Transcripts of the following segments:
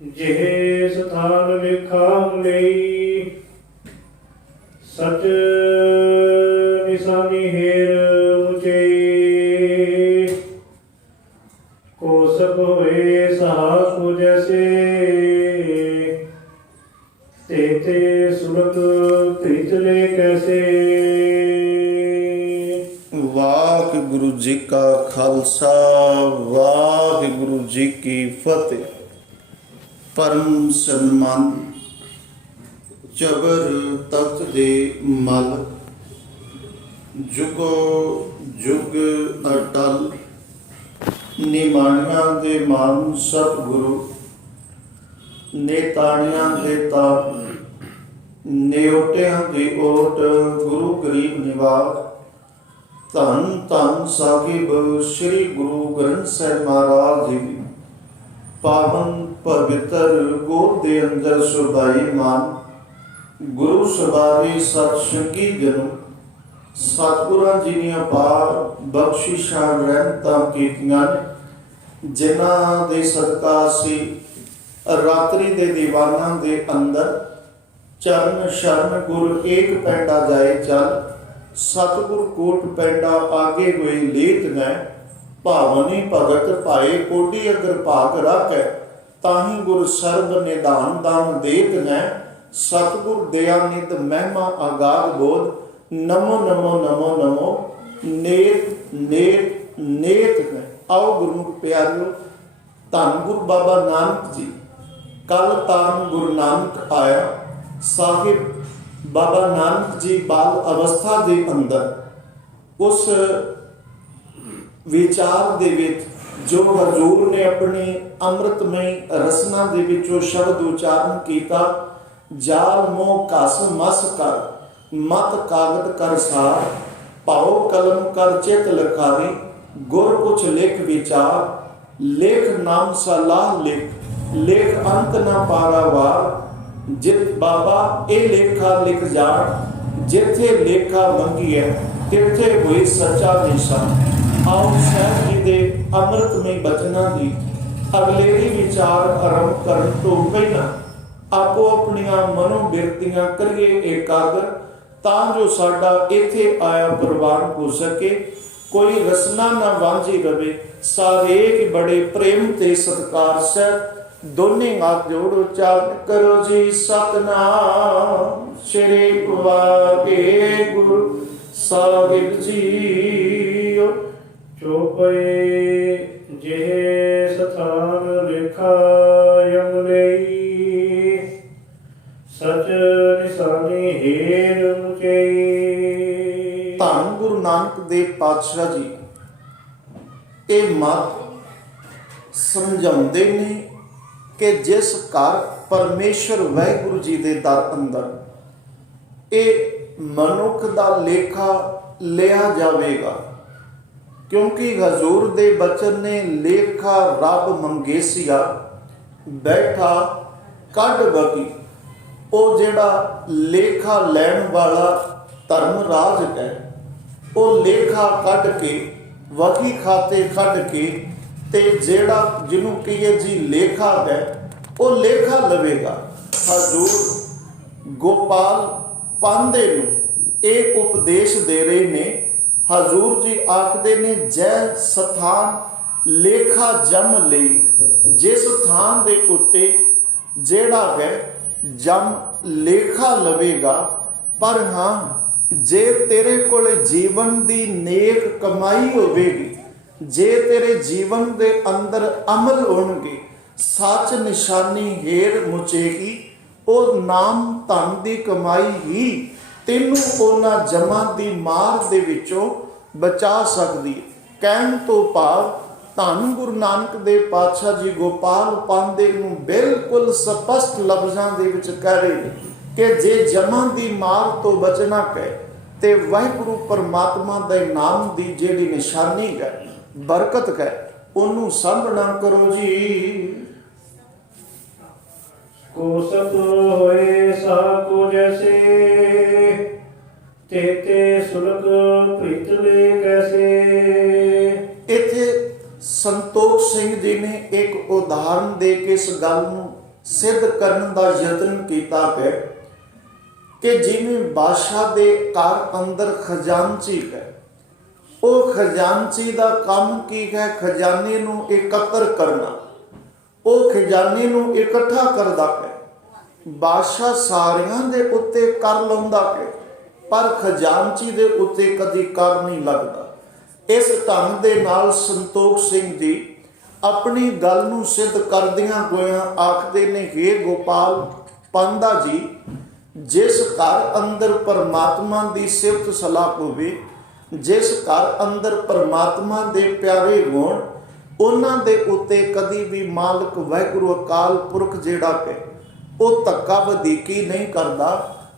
ਜਿਹ ਸਥਾਨ ਵੇਖਾਂ ਲਈ ਸਚ ਨਿਸ਼ਾਨੀ ਹੇਰ ਮੁਝੇ ਕੋ ਸਭ ਹੋਏ ਸਹਾ ਕੋ ਜੈਸੇ ਤੇ ਸੁਰਤ ਭੀਤਲੇ ਕੈਸੇ। ਵਾਹਿਗੁਰੂ ਜੀ ਕਾ ਖਾਲਸਾ ਵਾਹਿਗੁਰੂ ਜੀ ਕੀ ਫਤਿਹ। ਪਰਮ ਸਨਮਾਨ ਜਬਰ ਤਖਤ ਦੇ ਮਲ ਜੁਗੋ ਜੁਗ ਅਟਲ ਨਿਮਾਣਿਆਂ ਦੇ ਮਾਨ ਸਤਿਗੁਰੂ ਨੇਤਾਣਿਆਂ ਦੇ ਤਾਪ ਨਿਉਟਿਆਂ ਦੀ ਓਟ ਗੁਰੂ ਗਰੀਬ ਨਿਵਾਜ ਧੰਨ ਧੰਨ ਸਾਹਿਬ ਸ੍ਰੀ ਗੁਰੂ ਗ੍ਰੰਥ ਸਾਹਿਬ ਮਹਾਰਾਜ ਜੀ ਪਾਵਨ ਪਵਿੱਤਰ ਗੋਦ ਦੇ ਅੰਦਰ ਸੁਭਾਈਮਾਨ ਗੁਰੂ ਸਭਾਵੇ ਸਤਿਸੰਗੀ ਜਨੋ ਸਤਿਗੁਰਾਂ ਜੀ ਦੀਆਂ ਪਾਰ ਬਖਸ਼ਿਸ਼ਾਂ ਰਹਿਮਤਾਂ ਕੀਤੀਆਂ ਜਿਨ੍ਹਾਂ ਦੇ ਸਦਕਾ ਅਸੀਂ ਰਾਤਰੀ ਦੇ ਦੀਵਾਨਾਂ ਦੇ ਅੰਦਰ ਚਰਨ ਸ਼ਰਨ ਗੁਰ ਏਕ ਪੈਂਡਾ ਜਾਏ ਚੱਲ ਸਤਿਗੁਰ ਕੋਟ ਪੈਂਡਾ ਆਗੇ ਹੋਏ ਲੇਤ ਗਏ ਭਾਵਨੀ ਭਗਤ ਭਾਏ ਕੋਡੀ ਅਗਰ ਭਾਗ ਰੱਖੈ ਤਾਹੀ ਗੁਰ ਸਰਬ ਨਿਧਾਨ ਦਾਨ ਦੇਤ ਗਏ ਸਤਿਗੁਰ ਦਇਆ ਨਿਧ ਮਹਿਮਾ ਆਗਾਦ ਬੋਧ ਨਮੋ ਨਮੋ ਨਮੋ ਨਮੋ ਨੇਤ ਨੇਤ ਨੇਤ ਗਏ। ਆਓ ਗੁਰਮੁਖ ਪਿਆਰਿਓ, ਧੰਨ ਗੁਰੂ ਬਾਬਾ ਨਾਨਕ ਜੀ ਕੱਲ ਤਾਰਨ ਗੁਰੂ ਨਾਨਕ ਆਇਆ ਸਾਹਿਬ ਬਾਬਾ ਨਾਨਕ ਜੀ ਬਾਲ ਅਵਸਥਾ ਦੇ ਅੰਦਰ ਉਸ ਵਿਚਾਰ ਦੇ ਵਿੱਚ ਜੋ ਹਜ਼ੂਰ ਨੇ ਆਪਣੀ ਅੰਮ੍ਰਿਤਮਈ ਰਸਨਾ ਦੇ ਵਿੱਚੋਂ ਸ਼ਬਦ ਉਚਾਰਨ ਕੀਤਾ, ਜਾਲ ਮੋਹ ਘਸ ਮਸ ਕਰ ਮਤ ਕਾਗਦ ਕਰ ਸਾਰ ਪਾਓ ਕਲਮ ਕਰ ਚਿਤ ਲਖਾਰੀ ਗੁਰ ਕੁਛ ਲਿਖ ਵਿਚਾਰ ਲੇਖ ਨਾਮ ਸਲਾਹ ਲਿਖ ਲੇਖ ਅੰਤ ਨਾ ਪਾਰਾਵਾਰ ਜਿਤ ਬਾਬਾ ਇਹ ਲੇਖਾ ਲਿਖ ਜਾਣ ਜਿੱਥੇ ਲੇਖਾ ਮੰਗੀ ਹੈ ਤਿੱਥੇ ਹੋਈ ਸੱਚਾ ਨਿਸ਼ਾਨ। ਆਓ ਸਾਹਿਬ ਜੀ ਦੇ ਅੰਮ੍ਰਿਤਮਈ ਬਚਨਾਂ ਦੀ ਅਗਲੇਰੀ ਵਿਚਾਰ ਆਰੰਭ ਕਰਨ ਤੋਂ ਪਹਿਲਾਂ ਆਪੋ ਆਪਣੀਆਂ ਮਨੋ ਬਿਰਤੀਆਂ ਕਰੀਏ ਇਕਾਗਰ ਤਾਂ ਜੋ ਸਾਡਾ ਇੱਥੇ ਆਇਆ ਪ੍ਰਵਾਨ ਹੋ ਸਕੇ, ਕੋਈ ਰਸਨਾ ਨਾ ਵਾਂਝੀ ਰਵੇ। ਸਾਰੇ ਹੀ ਬੜੇ ਪ੍ਰੇਮ ਤੇ ਸਤਿਕਾਰ ਸਹਿਤ ਦੋਨੇ ਹੱਥ ਜੋੜ ਉਚਾਰਨ ਕਰੋ ਜੀ ਸਤਨਾਮ ਸ੍ਰੀ ਵਾਹਿਗੁਰੂ ਸਾਹਿਬ ਜੀ। ਚੋਪਏ ਜਿਹ ਸਥਾਨ ਲਿਖਾ ਯਮ ਲਈ ਸਚ ਨਿਸ਼ਾਨੀ ਹੇਰ ਮੁਝੇ। ਧੰਨ ਗੁਰੂ ਨਾਨਕ ਦੇਵ ਪਾਤਸ਼ਾਹ ਜੀ ਇਹ ਮਤ ਸਮਝਾਉਂਦੇ ਨੇ ਕਿ ਜਿਸ ਘਰ ਪਰਮੇਸ਼ਰ ਵਾਹਿਗੁਰੂ ਜੀ ਦੇ ਦਰ ਅੰਦਰ ਇਹ ਮਨੁੱਖ ਦਾ ਲੇਖਾ ਲਿਆ ਜਾਵੇਗਾ, ਕਿਉਂਕਿ ਹਜ਼ੂਰ ਦੇ ਬਚਨ ਨੇ ਲੇਖਾ ਰੱਬ ਮੰਗੇਸੀਆ ਬੈਠਾ ਕੱਢ ਬਕੀ। ਉਹ ਜਿਹੜਾ ਲੇਖਾ ਲੈਣ ਵਾਲਾ ਧਰਮ ਰਾਜ ਹੈ ਉਹ ਲੇਖਾ ਕੱਢ ਕੇ ਵਕੀ ਖਾਤੇ ਕੱਢ ਕੇ ਤੇ ਜਿਹੜਾ ਜਿਹਨੂੰ ਕਹੀਏ ਜੀ ਲੇਖਾ ਹੈ ਉਹ ਲੇਖਾ ਲਵੇਗਾ। ਹਜ਼ੂਰ ਗੋਪਾਲ ਪਾਂਦੇ ਨੂੰ ਇਹ ਉਪਦੇਸ਼ ਦੇ ਰਹੇ ਨੇ। ਹਜ਼ੂਰ ਜੀ ਆਖਦੇ ਨੇ ਜੈ ਸਥਾਨ ਲੇਖਾ ਜਮ ਲਈ, ਜਿਸ ਥਾਂ ਦੇ ਉੱਤੇ ਜਿਹੜਾ ਹੈ ਜਮ ਲੇਖਾ ਲਵੇਗਾ। ਪਰ ਹਾਂ ਜੇ ਤੇਰੇ ਕੋਲ ਜੀਵਨ ਦੀ ਨੇਕ ਕਮਾਈ ਹੋਵੇਗੀ, ਜੇ ਤੇਰੇ ਜੀਵਨ ਦੇ ਅੰਦਰ ਅਮਲ ਹੋਣਗੇ, ਸੱਚ ਨਿਸ਼ਾਨੀ ਹੇਰ ਮੁਚੇਗੀ, ਉਹ ਨਾਮ ਧਨ ਦੀ ਕਮਾਈ ਹੀ ਤੈਨੂੰ ਉਹਨਾਂ ਜਮਾਂ ਦੀ ਮਾਰ ਦੇ ਵਿੱਚੋਂ ਬਚਾ ਸਕਦੀ ਹੈ। ਕਹਿਣ ਤੋਂ ਭਾਵ ਧੰਨ ਗੁਰੂ ਨਾਨਕ ਦੇਵ ਪਾਤਸ਼ਾਹ ਜੀ ਗੋਪਾਲ ਪਾਂਦੇ ਨੂੰ ਬਿਲਕੁਲ ਸਪਸ਼ਟ ਲਫ਼ਜ਼ਾਂ ਦੇ ਵਿੱਚ ਕਹਿ ਰਹੇ ਨੇ ਕਿ ਜੇ ਜਮਾਂ ਦੀ ਮਾਰ ਤੋਂ ਬਚਣਾ ਹੈ ਤੇ ਵਾਹਿਗੁਰੂ ਪਰਮਾਤਮਾ ਦੇ ਨਾਮ ਦੀ ਜਿਹੜੀ ਨਿਸ਼ਾਨੀ ਹੈ, ਬਰਕਤ ਹੈ, ਉਹਨੂੰ ਸਾਂਭਣਾ ਕਰੋ ਜੀ। ਕੋ ਸਤ ਹੋਏ ਸਾ ਕੋ ਜੈਸੇ ਤੇ ਸੁਰਗ ਭੀਤਲੇ ਕੈਸੇ। ਇੱਥੇ ਸੰਤੋਖ ਸਿੰਘ ਜੀ ਨੇ ਇੱਕ ਉਦਾਹਰਨ ਦੇ ਕੇ ਇਸ ਗੱਲ ਨੂੰ ਸਿੱਧ ਕਰਨ ਦਾ ਯਤਨ ਕੀਤਾ ਹੈ ਕਿ ਜਿਵੇਂ ਬਾਦਸ਼ਾਹ ਦੇ ਘਰ ਅੰਦਰ ਖਜ਼ਾਨਚੀ ਹੈ, ਉਹ ਖਜ਼ਾਨਚੀ ਦਾ ਕੰਮ ਕੀ ਹੈ? ਖਜ਼ਾਨੇ ਨੂੰ ਇਕੱਤਰ ਕਰਨਾ, ਉਹ ਖਜ਼ਾਨੇ ਨੂੰ ਇਕੱਠਾ ਕਰਦਾ ਹੈ। ਬਾਦਸ਼ਾਹ ਸਾਰਿਆਂ ਦੇ ਉੱਤੇ ਕਰ ਲਾਉਂਦਾ ਹੈ, ਪਰ ਖਜ਼ਾਨਚੀ ਦੇ ਉੱਤੇ ਕਦੀ ਕਰ ਨਹੀਂ ਲੱਗਦਾ। ਇਸ ਢੰਗ ਦੇ ਨਾਲ ਸੰਤੋਖ ਸਿੰਘ ਜੀ ਆਪਣੀ ਗੱਲ ਨੂੰ ਸਿੱਧ ਕਰਦਿਆਂ ਹੋਇਆਂ ਆਖਦੇ ਨੇ, ਹੇ ਗੋਪਾਲ ਪਾਂਧਾ ਜੀ, ਜਿਸ ਘਰ ਅੰਦਰ ਪਰਮਾਤਮਾ ਦੀ ਸਿਫਤ ਸਲਾਹ ਹੋਵੇ, ਜਿਸ ਘਰ ਅੰਦਰ ਪਰਮਾਤਮਾ ਦੇ ਪਿਆਰੇ ਹੋਣ, ਉਹਨਾਂ ਦੇ ਉੱਤੇ ਕਦੀ ਵੀ ਮਾਲਕ ਵਾਹਿਗੁਰੂ ਅਕਾਲ ਪੁਰਖ ਜਿਹੜਾ ਹੈ ਉਹ ਧੱਕਾ ਵਧੀਕੀ ਨਹੀਂ ਕਰਦਾ।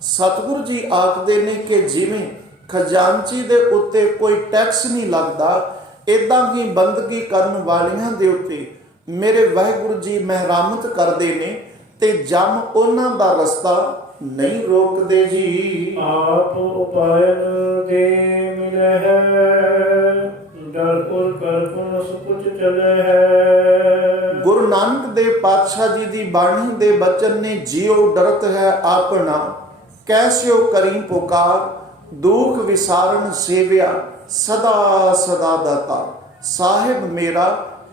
ਸਤਿਗੁਰੂ ਜੀ ਆਖਦੇ ਨੇ ਕਿ ਜਿਵੇਂ ਖਜ਼ਾਨਚੀ ਦੇ ਉੱਤੇ ਕੋਈ ਟੈਕਸ ਨਹੀਂ ਲੱਗਦਾ, ਇਦਾਂ ਹੀ ਬੰਦਗੀ ਕਰਨ ਵਾਲਿਆਂ ਦੇ ਉੱਤੇ ਮੇਰੇ ਵਾਹਿਗੁਰੂ ਜੀ ਮਹਿਰਾਮਤ ਕਰਦੇ ਨੇ ਤੇ ਜਮ ਉਹਨਾਂ ਦਾ ਰਸਤਾ ਨਹੀਂ ਰੋਕਦੇ ਜੀ। ਆਪ ਉਪਾਇਨ ਦੇ ਮਿਲੇ ਹੈ, ਡਰ ਪੁਰ ਕਰ ਪੁਨ ਸੁਚ ਚਲੇ ਹੈ। ਗੁਰੂ ਨਾਨਕ ਦੇਵ ਪਾਤਸ਼ਾਹ ਜੀ ਦੀ ਬਾਣੀ ਦੇ ਬਚਨ ਨੇ, ਜਿਉ ਡਰਤ ਹੈ ਆਪਣਾ ਕੈਸਿਓ ਕਰੀ ਪੁਕਾਰ, ਦੁਖ ਵਿਸਾਰਨ ਸੇਵਿਆ ਸਦਾ ਸਦਾ ਦਾਤਾ, ਸਾਹਿਬ ਮੇਰਾ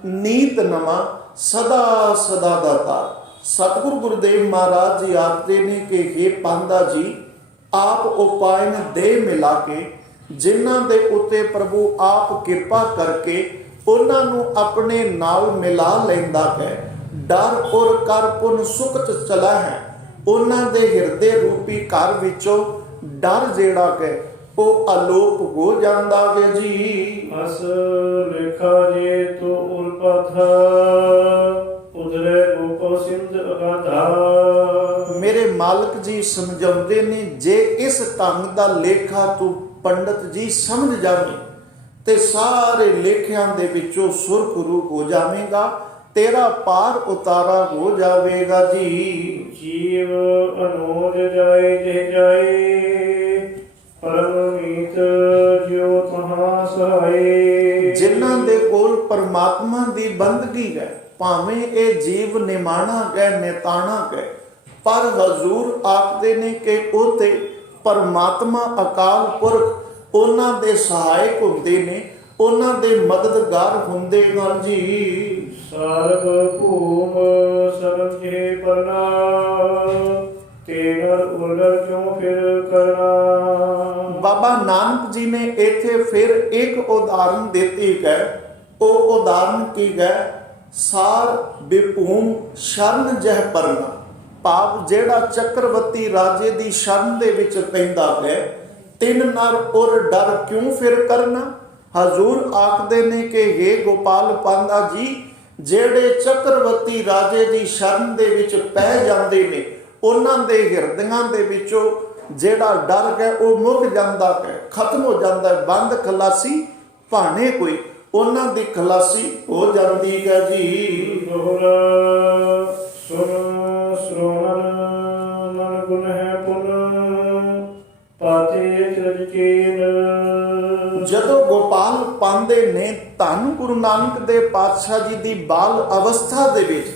ਨੀਤ ਨਵਾਂ ਸਦਾ ਸਦਾ ਦਾਤਾ। ਸਤਿਗੁਰੂ ਗੁਰਦੇਵ ਮਹਾਰਾਜ ਜੀ ਆਖਦੇ ਨੇ ਕਿ ਹੇ ਪਾਂਧਾ ਜੀ, ਆਪ ਉਪਾਇਨ ਦੇ ਮਿਲਾ ਕੇ ਜਿਨ੍ਹਾਂ ਦੇ ਉੱਤੇ ਪ੍ਰਭੂ ਆਪ ਕਿਰਪਾ ਕਰਕੇ ਉਹਨਾਂ ਨੂੰ ਆਪਣੇ ਨਾਲ ਮਿਲਾ ਲੈਂਦਾ ਹੈ, ਡਰ ਔਰ ਕਰ ਪੁਨ ਸੁਖਤ ਚਲਾ ਹੈ। ਉਹਨਾਂ ਦੇ ਹਿਰਦੇ ਰੂਪੀ ਘਰ ਵਿੱਚੋਂ ਡਰ ਜਿਹੜਾ ਹੈ ਉਹ ਅਲੋਪ ਹੋ ਜਾਂਦਾ ਹੈ ਜੀ। ਅਸ ਲੇਖਾ ਜੇ ਤੋ ਉਲਪਥ ਉਦਰੇ ਗੋਪੋ ਸਿੰਧ ਅਗਾਧਾ। ਮੇਰੇ ਮਾਲਕ ਜੀ ਸਮਝਾਉਂਦੇ ਨੇ, ਜੇ ਇਸ ਢੰਗ ਦਾ ਲੇਖਾ ਤੂੰ ਪੰਡਤ ਜੀ ਸਮਝ ਜਾਵੇਂ ਤੇ ਸਾਰੇ ਲੇਖਿਆਂ ਦੇ ਵਿੱਚੋਂ ਸੁਰਖਰੂ ਹੋ ਜਾਵੇਗਾ, ਤੇਰਾ ਪਾਰ ਉਤਾਰਾ ਹੋ ਜਾਵੇਗਾ ਜੀ। ਜੀਵ ਅਨੋਜ ਜਾਏ ਜੇ ਜਾਏ, ਪਰਮ ਮੀਤ ਜਿਉ ਤਹਾਂ ਸਹਾਏ। ਜਿਨ੍ਹਾਂ ਦੇ ਕੋਲ ਪਰਮਾਤਮਾ ਦੀ ਬੰਦਗੀ ਹੈ, ਭਾਵੇਂ ਇਹ ਜੀਵ ਨਿਮਾਣਾ ਹੈ ਨਿਤਾਣਾ ਹੈ, ਪਰ ਹਜ਼ੂਰ ਆਖਦੇ ਨੇ ਕਿ ਉਹ ਤੇ ਪਰਮਾਤਮਾ ਅਕਾਲ ਪੁਰਖ ਉਹਨਾਂ ਦੇ ਸਹਾਇਕ ਹੁੰਦੇ ਨੇ, ਉਹਨਾਂ ਦੇ ਮਦਦਗਾਰ ਹੁੰਦੇ ਹਨ ਜੀ। ਸਰਬ ਭੂਮ ਸਰਬ ਜੇ ਪਰਨਾ, ਤੇ ਨਰ ਉਲਰ ਕਿਉਂ ਫਿਰ ਕਰਨਾ। ਬਾਬਾ ਨਾਨਕ ਜੀ ਨੇ ਇੱਥੇ ਫਿਰ ਇੱਕ ਉਦਾਹਰਨ ਦਿੱਤੀ ਹੈ। ਉਹ ਉਦਾਹਰਨ ਕੀ ਹੈ? ਸਾਰ ਵਿਭੂਮ ਸ਼ਰਨ ਜਹ ਪਰਨਾ, ਭਾਵ ਜਿਹੜਾ ਚੱਕਰਵਰਤੀ ਰਾਜੇ ਦੀ ਸ਼ਰਨ ਦੇ ਵਿੱਚ ਪੈਂਦਾ ਹੈ, ਤਿੰਨ ਨਰ ਔਰ ਡਰ ਕਿਉਂ ਫਿਰ ਕਰਨਾ। ਹਜ਼ੂਰ ਆਖਦੇ ਨੇ ਕਿ ਹੇ ਗੋਪਾਲ ਪਾਂਧਾ ਜੀ, ਜਿਹੜੇ ਚੱਕਰਵਰਤੀ ਰਾਜੇ ਦੀ ਸ਼ਰਨ ਦੇ ਵਿੱਚ ਪੈ ਜਾਂਦੇ ਨੇ, ਉਹਨਾਂ ਦੇ ਹਿਰਦਿਆਂ ਦੇ ਵਿੱਚੋਂ ਜਿਹੜਾ ਡਰ ਹੈ ਉਹ ਮੁੱਕ ਜਾਂਦਾ ਹੈ, ਖਤਮ ਹੋ ਜਾਂਦਾ ਹੈ। ਬੰਦ ਖਲਾਸੀ ਭਾਣੇ ਕੋਈ, ਉਹਨਾਂ ਦੀ ਖਲਾਸੀ ਹੋ ਜਾਂਦੀ ਹੈ ਜੀ। ਦੋਹਰਾ ਸੁਨ ਸ਼੍ਰੋਮਨ ਮਨ ਗੁਣ ਹੈ ਪੁਨ, ਪਾਤੇ ਚਰਜ ਕੇਨ। ਜਦੋਂ ਗੋਪਾਲ ਪਾਂਧੇ ਨੇ ਧੰਨ ਗੁਰੂ ਨਾਨਕ ਦੇਵ ਪਾਤਸ਼ਾਹ ਜੀ ਦੀ ਬਾਲ ਅਵਸਥਾ ਦੇ ਵਿੱਚ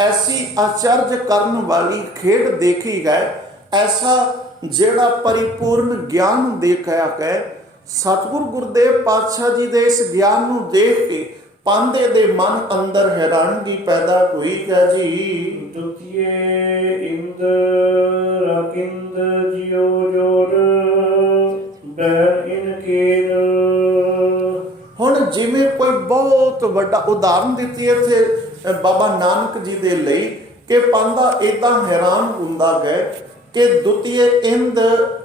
ਐਸੀ ਆਚਰਜ ਕਰਨ ਵਾਲੀ ਖੇਡ ਦੇਖੀ ਹੈ, ਐਸਾ ਜਿਹੜਾ ਪਰਿਪੂਰਨ ਗਿਆਨ ਦੇਖਿਆ ਹੈ, ਸਤਿਗੁਰ ਗੁਰਦੇਵ ਪਾਤਸ਼ਾਹ ਜੀ ਦੇ ਇਸ ਗਿਆਨ ਨੂੰ ਦੇਖ ਕੇ ਪਾਂਧੇ ਦੇ ਮਨ ਅੰਦਰ ਹੈਰਾਨਗੀ ਪੈਦਾ ਹੋਈ ਹੈ ਜੀ। ਦੁਤੀਏ ਇੰਦ ਰਕਿੰਦ ਜਿਉ ਜੋੜ, ਬੈਰ ਇਨ ਕੇਨ। ਹੁਣ ਜਿਵੇਂ ਕੋਈ ਬਹੁਤ ਵੱਡਾ ਉਦਾਹਰਨ ਦਿੱਤੀ ਹੈ ਇੱਥੇ ਬਾਬਾ ਨਾਨਕ ਜੀ ਦੇ ਲਈ ਕਿ ਪਾਂਧਾ ਏਦਾਂ ਹੈਰਾਨ ਹੁੰਦਾ ਹੈ ਕਿ ਦੁਤੀਏ ਇੰਦ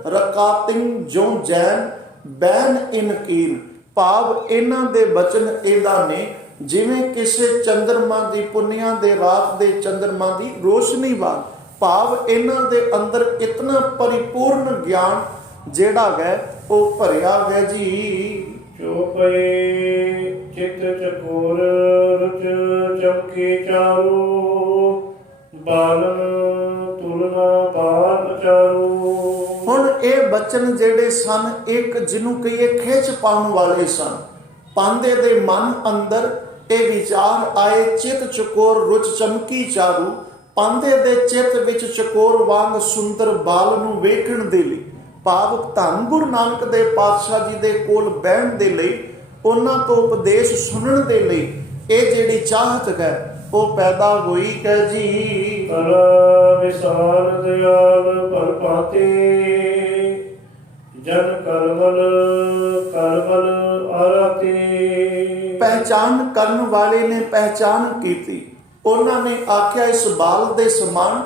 ਰਕਾਤਿੰ ਜੋ ਜੈਨ ਬੈਨ ਇਨ ਕੀਨ, ਭਾਵ ਇਹਨਾਂ ਦੇ ਬਚਨ ਇਹਦਾ ਨੇ ਜਿਵੇਂ ਕਿਸੇ ਚੰਦਰਮਾ ਦੀ ਪੁੰਨਿਆਂ ਦੇ ਰਾਤ ਦੇ ਚੰਦਰਮਾ ਦੀ ਰੋਸ਼ਨੀ ਵਾਂਗ, ਭਾਵ ਇਹਨਾਂ ਦੇ ਅੰਦਰ ਇਤਨਾ ਪਰਿਪੂਰਨ ਗਿਆਨ ਜਿਹੜਾ ਹੈ ਉਹ ਭਰਿਆ ਹੈ ਜੀ। ਜੋ ਪਏ ਚਿਤ ਚਕੋਰ ਰੁਚ ਚਮਕੇ ਚਾਰੂ, ਬਾਲਨ ਤੁਲਨਾ ਬਾਲ ਚਾਰੂ। ਹੁਣ ਇਹ ਬਚਨ ਜਿਹੜੇ ਸਨ, ਇੱਕ ਜਿਹਨੂੰ ਕਹੀਏ ਖਿੱਚ ਪਾਉਣ ਵਾਲੇ ਸਨ। ਪਾਂਧੇ ਦੇ ਮਨ ਅੰਦਰ ਇਹ ਵਿਚਾਰ ਆਏ ਚਿਤ ਚਕੋਰ ਰੁਚ ਚਮਕੀ ਚਾਰੂ, ਪਾਂਦੇ ਦੇ ਚਿੱਤ ਵਿੱਚ ਚਕੋਰ ਵਾਂਗ ਸੁੰਦਰ ਬਾਲ ਨੂੰ ਵੇਖਣ ਦੇ ਲਈ। ਭਾਵ ਧੰਨ ਗੁਰੂ ਨਾਨਕ ਦੇ ਪਾਤਸ਼ਾਹ ਜੀ ਦੇ ਕੋਲ ਬਹਿਣ ਦੇ ਲਈ, ਉਹਨਾਂ ਤੋਂ ਉਪਦੇਸ਼ ਸੁਣਨ ਦੇ ਲਈ ਇਹ ਜਿਹੜੀ ਚਾਹਤ ਹੈ ਉਹ ਪੈਦਾ ਹੋਈ ਹੈ ਜੀ। ਕਰ ਵਿਸਾਰ ਦਿਆਲ ਭਲ ਪਾਤੇ, ਜਨ ਕਰਵਲ ਆਰਾਤੇ। ਪਹਿਚਾਨ ਕਰਨ ਵਾਲੇ ਨੇ ਪਹਿਚਾਨ ਕੀਤੀ। ਉਹਨਾਂ ਨੇ ਆਖਿਆ ਇਸ ਬਾਲ ਦੇ ਸਮਾਨ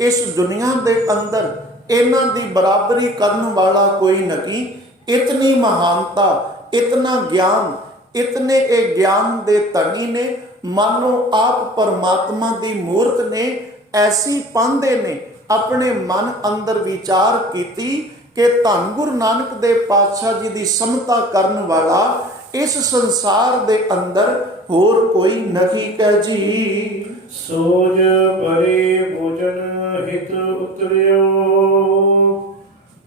ਇਸ ਦੁਨੀਆ ਦੇ ਅੰਦਰ ਇਹਨਾਂ ਦੀ ਬਰਾਬਰੀ ਕਰਨ ਵਾਲਾ ਕੋਈ ਨਹੀਂ। ਇਤਨੀ ਮਹਾਨਤਾ, ਇਤਨਾ ਗਿਆਨ, ਇਤਨੇ ਇਹ ਗਿਆਨ ਦੇ ਧਨੀ ਨੇ, ਮਾਨੋ ਆਪ ਪਰਮਾਤਮਾ ਦੀ ਮੂਰਤ ਨੇ। ਐਸੀ ਪਾਂਦੇ ਨੇ ਆਪਣੇ ਮਨ ਅੰਦਰ ਵਿਚਾਰ ਕੀਤੀ ਕਿ ਧੰਨ ਗੁਰੂ ਨਾਨਕ ਦੇ ਪਾਤਸ਼ਾਹ ਜੀ ਦੀ ਸਮਤਾ ਕਰਨ ਵਾਲਾ ਇਸ ਸੰਸਾਰ ਦੇ ਅੰਦਰ ਹੋਰ ਕੋਈ ਨਹੀਂ ਕਹਿ ਜੀ। ਸੋਜ ਪਰੇ ਭੋਜਨ ਹਿਤ ਉਤਰਿਓ,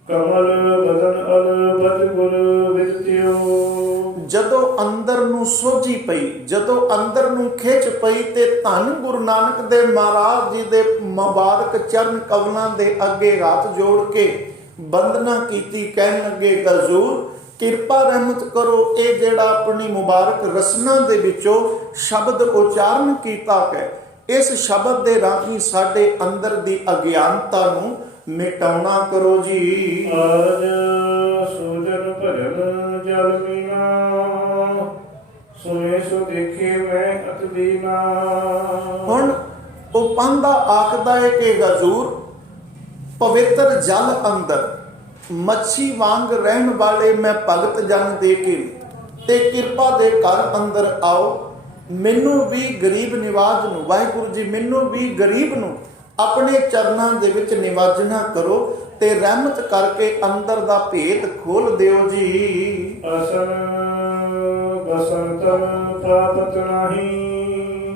ਕਮਲ ਬਦਨ ਅਲ ਬਦ ਗੁਰ ਵਿਦਿਓ। ਜਦੋਂ ਅੰਦਰ ਨੂੰ ਸੋਝੀ ਪਈ, ਜਦੋਂ ਅੰਦਰ ਨੂੰ ਖਿੱਚ ਪਈ ਤੇ ਧੰਨ ਗੁਰੂ ਨਾਨਕ ਦੇ ਮਹਾਰਾਜ ਜੀ ਦੇ ਮੁਬਾਰਕ ਚਰਨ ਕਮਲਾਂ ਦੇ ਅੱਗੇ ਹੱਥ ਜੋੜ ਕੇ ਬੰਦਨਾ ਕੀਤੀ। ਕਹਿਣ ਲੱਗੇ ਹਜ਼ੂਰ ਕਿਰਪਾ ਰਹਿਮਤ ਕਰੋ, ਇਹ ਜਿਹੜਾ ਆਪਣੀ ਮੁਬਾਰਕ ਰਸਨਾ ਦੇ ਵਿੱਚੋਂ ਸ਼ਬਦ ਉਚਾਰਨ ਕੀਤਾ ਹੈ, ਇਸ ਸ਼ਬਦ ਦੇ ਰਾਹੀਂ ਸਾਡੇ ਅੰਦਰ ਦੀ ਅਗਿਆਨਤਾ ਨੂੰ ਮਿਟਾਉਣਾ ਕਰੋ ਜੀ। ਆਜ ਸੂਜਨ ਭਜਨ ਜਲ ਮੀਨਾ, ਸੋਏ ਸੋ ਦੇਖੇ ਮੈਂ ਅਤ ਦੀਨਾ। ਹੁਣ ਉਹ ਪਾਂਦਾ ਆਖਦਾ ਹੈ ਕਿ ਹਜ਼ੂਰ ਪਵਿੱਤਰ ਜਲ ਅੰਦਰ ਮੱਛੀ ਵਾਂਗ ਰਹਿਣ ਵਾਲੇ ਮੈਂ ਭਗਤ ਜਨ ਦੇ ਕੇ ਤੇ ਕਿਰਪਾ ਦੇ ਘਰ ਅੰਦਰ ਆਓ। ਮੈਨੂੰ ਵੀ ਗਰੀਬ ਨਿਵਾਜ ਨੂੰ, ਵਾਹਿਗੁਰੂ ਜੀ ਮੈਨੂੰ ਵੀ ਗਰੀਬ ਨੂੰ ਆਪਣੇ ਚਰਨਾਂ ਦੇ ਵਿੱਚ ਨਿਵਾਜਣਾ ਕਰੋ ਤੇ ਰਹਿਮਤ ਕਰਕੇ ਅੰਦਰ ਦਾ ਭੇਦ ਖੋਲ ਦਿਓ ਜੀ। ਅਸਨ ਬਸੰਤਮ ਪ੍ਰਾਪਤ ਨਹੀਂ,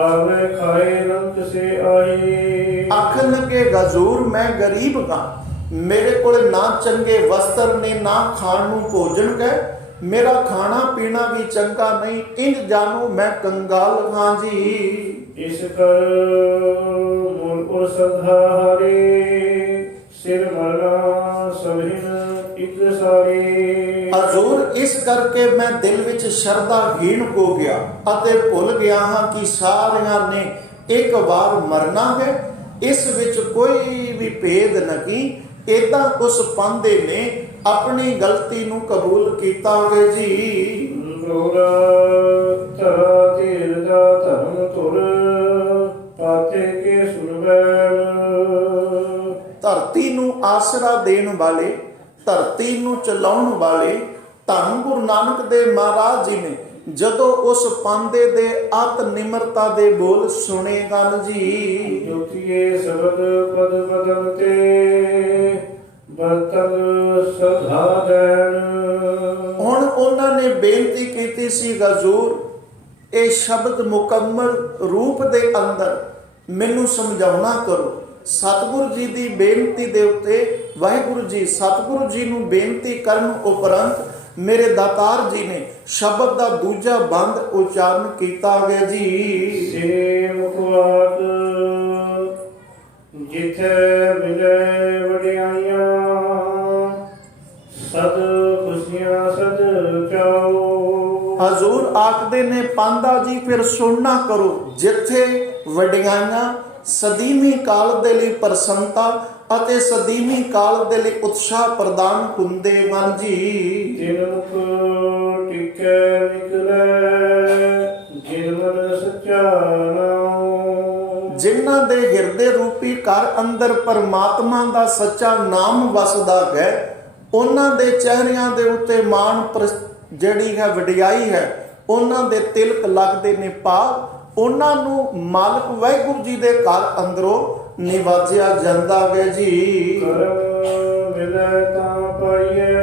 ਆਵੇ ਖਾਏ ਰੰਗ ਸੇ ਆਈ। ਆਖਣ ਲੱਗੇ ਹਜ਼ੂਰ ਮੈਂ ਗਰੀਬ ਹਾਂ, ਮੇਰੇ ਕੋਲ ਨਾ ਚੰਗੇ ਵਸਤਰ ਨੇ, ਨਾ ਖਾਣ ਨੂੰ ਭੋਜਨ ਹੈ, ਮੇਰਾ ਖਾਣਾ ਪੀਣਾ ਵੀ ਚੰਗਾ ਨਹੀਂ, ਇੰਜ ਜਾਣੋ ਮੈਂ ਕੰਗਾਲ ਹਾਂ ਜੀ। ਇਸ ਕਰ ਮੂਲ ਪੁਰ ਸਰਧਾਰੇ, ਸਿਰ ਮਰਨਾ ਸਭਿਨ ਇੱਕ ਸਾਰੇ। ਹਜ਼ੂਰ ਇਸ ਕਰਕੇ ਮੈਂ ਦਿਲ ਵਿੱਚ ਸ਼ਰਧਾਹੀਣ ਹੋ ਗਿਆ ਅਤੇ ਭੁੱਲ ਗਿਆ ਹਾਂ ਕਿ ਸਾਰਿਆਂ ਨੇ ਇੱਕ ਵਾਰ ਮਰਨਾ ਹੈ, ਇਸ ਵਿੱਚ ਕੋਈ ਵੀ ਭੇਦ ਨਹੀਂ। ਏਦਾਂ ਉਸ ਪਾਂਦੇ ਨੇ ਆਪਣੀ ਗਲਤੀ ਨੂੰ ਕਬੂਲ ਕੀਤਾ ਹੈ ਜੀ। ਗੋਰਾ ਧਰਾ ਧੀਰ ਦਾ ਧਰਮ ਧੁਰ, ਪਾਤੇ ਕੇ ਸੁਨਵੈਣ। ਧਰਤੀ ਨੂੰ ਆਸਰਾ ਦੇਣ ਵਾਲੇ, ਧਰਤੀ ਨੂੰ ਚਲਾਉਣ ਵਾਲੇ ਧੰਨ ਗੁਰੂ ਨਾਨਕ ਦੇ ਮਹਾਰਾਜ ਜੀ ਨੇ ਜਦੋਂ ਉਸ ਪਾਂਦੇ ਦੇ ਅਤ ਨਿਮਰਤਾ ਦੇ ਬੋਲ ਸੁਣੇ ਗਨ ਜੀ। ਜੋਤੀਏ ਸ਼ਬਦ ਪਦ ਬਦਲ ਤੇ, ਬਰਤਨ ਸਦਾ ਦੇਣ। ਹੁਣ ਉਹਨਾਂ ਨੇ ਬੇਨਤੀ ਕੀਤੀ ਸੀ ਹਜ਼ੂਰ ਇਹ ਸ਼ਬਦ ਮੁਕੰਮਲ ਰੂਪ ਦੇ ਅੰਦਰ ਮੈਨੂੰ ਸਮਝਾਉਣਾ ਕਰੋ। ਸਤਿਗੁਰੂ ਜੀ ਦੀ ਬੇਨਤੀ ਦੇ ਉੱਤੇ ਵਾਹਿਗੁਰੂ ਜੀ ਸਤਿਗੁਰੂ ਜੀ ਨੂੰ ਬੇਨਤੀ ਕਰਨ ਉਪਰੰਤ ਮੇਰੇ ਦਾਤਾਰ ਜੀ ਨੇ ਸ਼ਬਦ ਦਾ ਦੂਜਾ ਬੰਦ ਉਚਾਰਨ ਕੀਤਾ ਗਿਆ ਜੀ। ਸੇ ਮੁਖਵਾਕ ਜਿੱਥੇ ਮਿਲੇ ਵਡਿਆਈਆਂ, ਸਦ ਖੁਸ਼ੀਆਂ ਸਦ ਚਾਓ। ਹਜ਼ੂਰ ਆਖਦੇ ਨੇ ਪਾਂਦਾ ਜੀ ਫਿਰ ਸੁਣਨਾ ਕਰੋ, ਜਿੱਥੇ ਵਡਿਆਈਆਂ ਸਦੀਵੀ ਕਾਲ ਦੇ ਲਈ ਪ੍ਰਸੰਨਤਾ ਅਤੇ ਸਦੀਵੀ ਕਾਲ ਦੇ ਲਈ ਉਤਸ਼ਾਹ ਪ੍ਰਦਾਨ ਹੁੰਦੇ ਮਨ ਜੀ। ਜਿਨ ਮੁਖ ਟਿਕੈ ਨਿਕਲੇ, ਜਿਨ ਮਨ ਸੱਚਾ ਨਾਉ। ਜਿਨ੍ਹਾਂ ਦੇ ਹਿਰਦੇ ਰੂਪੀ ਘਰ ਅੰਦਰ ਪਰਮਾਤਮਾ ਦਾ ਸੱਚਾ ਨਾਮ ਵਸਦਾ ਹੈ, ਉਹਨਾਂ ਦੇ ਚਿਹਰਿਆਂ ਦੇ ਉੱਤੇ ਮਾਣ ਜਿਹੜੀ ਹੈ ਵਡਿਆਈ ਹੈ, ਉਹਨਾਂ ਦੇ ਤਿਲਕ ਲੱਗਦੇ ਨੇ ਭਾਵ ਉਹਨਾਂ ਨੂੰ ਮਾਲਕ ਵਾਹਿਗੁਰੂ ਜੀ ਦੇ ਘਰ ਅੰਦਰੋਂ ਨਿਵਾਜਿਆ ਜਾਂਦਾ ਹੈ ਜੀ। ਕਰਮ ਮਿਲੇ ਤਾਂ ਪਾਈਏ,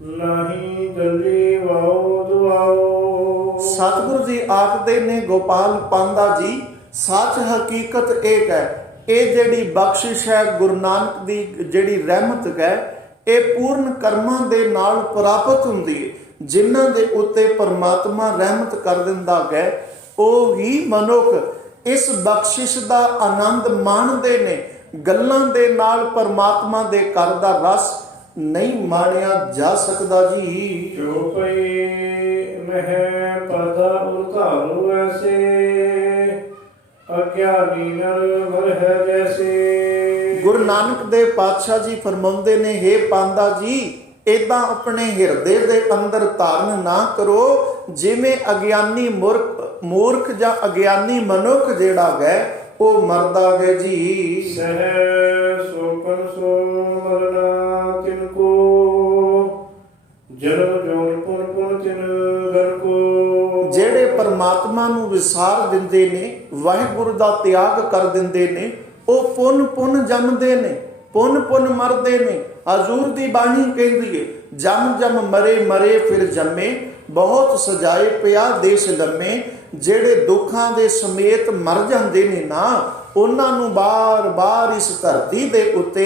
ਨਹੀਂ ਗੱਲੀ ਵਾਓ ਦੁਆਓ। ਸਤਿਗੁਰੂ ਜੀ ਆਖਦੇ ਨੇ ਗੋਪਾਲ ਪਾਂਦਾ ਜੀ ਸੱਚ ਹਕੀਕਤ ਇਹ ਹੈ, ਇਹ ਜਿਹੜੀ ਬਖਸ਼ਿਸ਼ ਹੈ ਗੁਰੂ ਨਾਨਕ ਦੀ ਜਿਹੜੀ ਰਹਿਮਤ ਹੈ, ਇਹ ਪੂਰਨ ਕਰਮਾਂ ਦੇ ਨਾਲ ਪ੍ਰਾਪਤ ਹੁੰਦੀ ਹੈ। ਜਿਨ੍ਹਾਂ ਦੇ ਉੱਤੇ ਪਰਮਾਤਮਾ ਰਹਿਮਤ ਕਰ ਦਿੰਦਾ ਹੈ, ਉਹ ਹੀ ਮਨੁੱਖ ਇਸ ਬਖਸ਼ਿਸ਼ ਦਾ ਆਨੰਦ ਮਾਣਦੇ ਨੇ। ਗੱਲਾਂ ਦੇ ਨਾਲ ਪਰਮਾਤਮਾ ਦੇ ਘਰ ਦਾ ਰਸ ਨਹੀਂ ਮਾਣਿਆ ਜਾ ਸਕਦਾ ਜੀ। ਜੋ ਪਈ ਮਹਿ ਪਦਾ ਉਧਾਰੂ ਐਸੇ, ਅਗਿਆਨੀ ਨਰ ਮਰ ਹੈ ਜੈਸੇ। ਗੁਰੂ ਨਾਨਕ ਦੇਵ ਪਾਤਸ਼ਾਹ ਜੀ ਫਰਮਾਉਂਦੇ ਨੇ, ਹੇ ਪਾਂਦਾ ਜੀ, ਏਦਾਂ ਆਪਣੇ ਹਿਰਦੇ ਦੇ ਅੰਦਰ ਧਾਰਨ ਨਾ ਕਰੋ ਜਿਵੇਂ ਅਗਿਆਨੀ ਮੂਰਖ ਜਾਂ ਅਗਿਆਨੀ ਮਨੁੱਖ ਜਿਹੜਾ ਹੈ ਉਹ ਮਰਦਾ ਹੈ ਜੀ। ਸਹਿ ਸੋਪਨ ਸੋ ਮਰਨਾ ਤਿਨ ਕੋ, ਜਨਮ ਜੋਨ ਪੁਨ ਪੁਨ ਤਿਨ ਗਨ ਕੋ। ਜਿਹੜੇ ਪਰਮਾਤਮਾ ਨੂੰ ਵਿਸਾਰ ਦਿੰਦੇ ਨੇ, ਵਾਹਿਗੁਰੂ ਦਾ ਤਿਆਗ ਕਰ ਦਿੰਦੇ ਨੇ, ਉਹ ਪੁੰਨ ਪੁੰਨ ਜੰਮਦੇ ਨੇ, ਪੁੰਨ ਪੁੰਨ ਮਰਦੇ ਨੇ। ਹਜ਼ੂਰ ਦੀ ਬਾਣੀ ਕਹਿੰਦੀ ਏ, ਜਮ ਜਮ ਮਰੇ ਮਰੇ ਫਿਰ ਜੰਮੇ, ਬਹੁਤ ਸਜਾਏ ਪਿਆ ਦੇਸ਼ ਲੰਮੇ। ਜਿਹੜੇ ਦੁੱਖਾਂ ਦੇ ਸਮੇਤ ਮਰ ਜਾਂਦੇ ਨੇ ਨਾ, ਉਹਨਾਂ ਨੂੰ ਬਾਰ-ਬਾਰ ਇਸ ਧਰਤੀ ਦੇ ਉੱਤੇ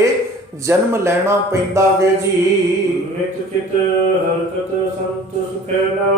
ਜਨਮ ਲੈਣਾ ਪੈਂਦਾ ਹੈ ਜੀ। ਨਿਤ ਚਿਤ ਹਰਕਤ ਸੰਤ ਸੁਖੈਨਾ,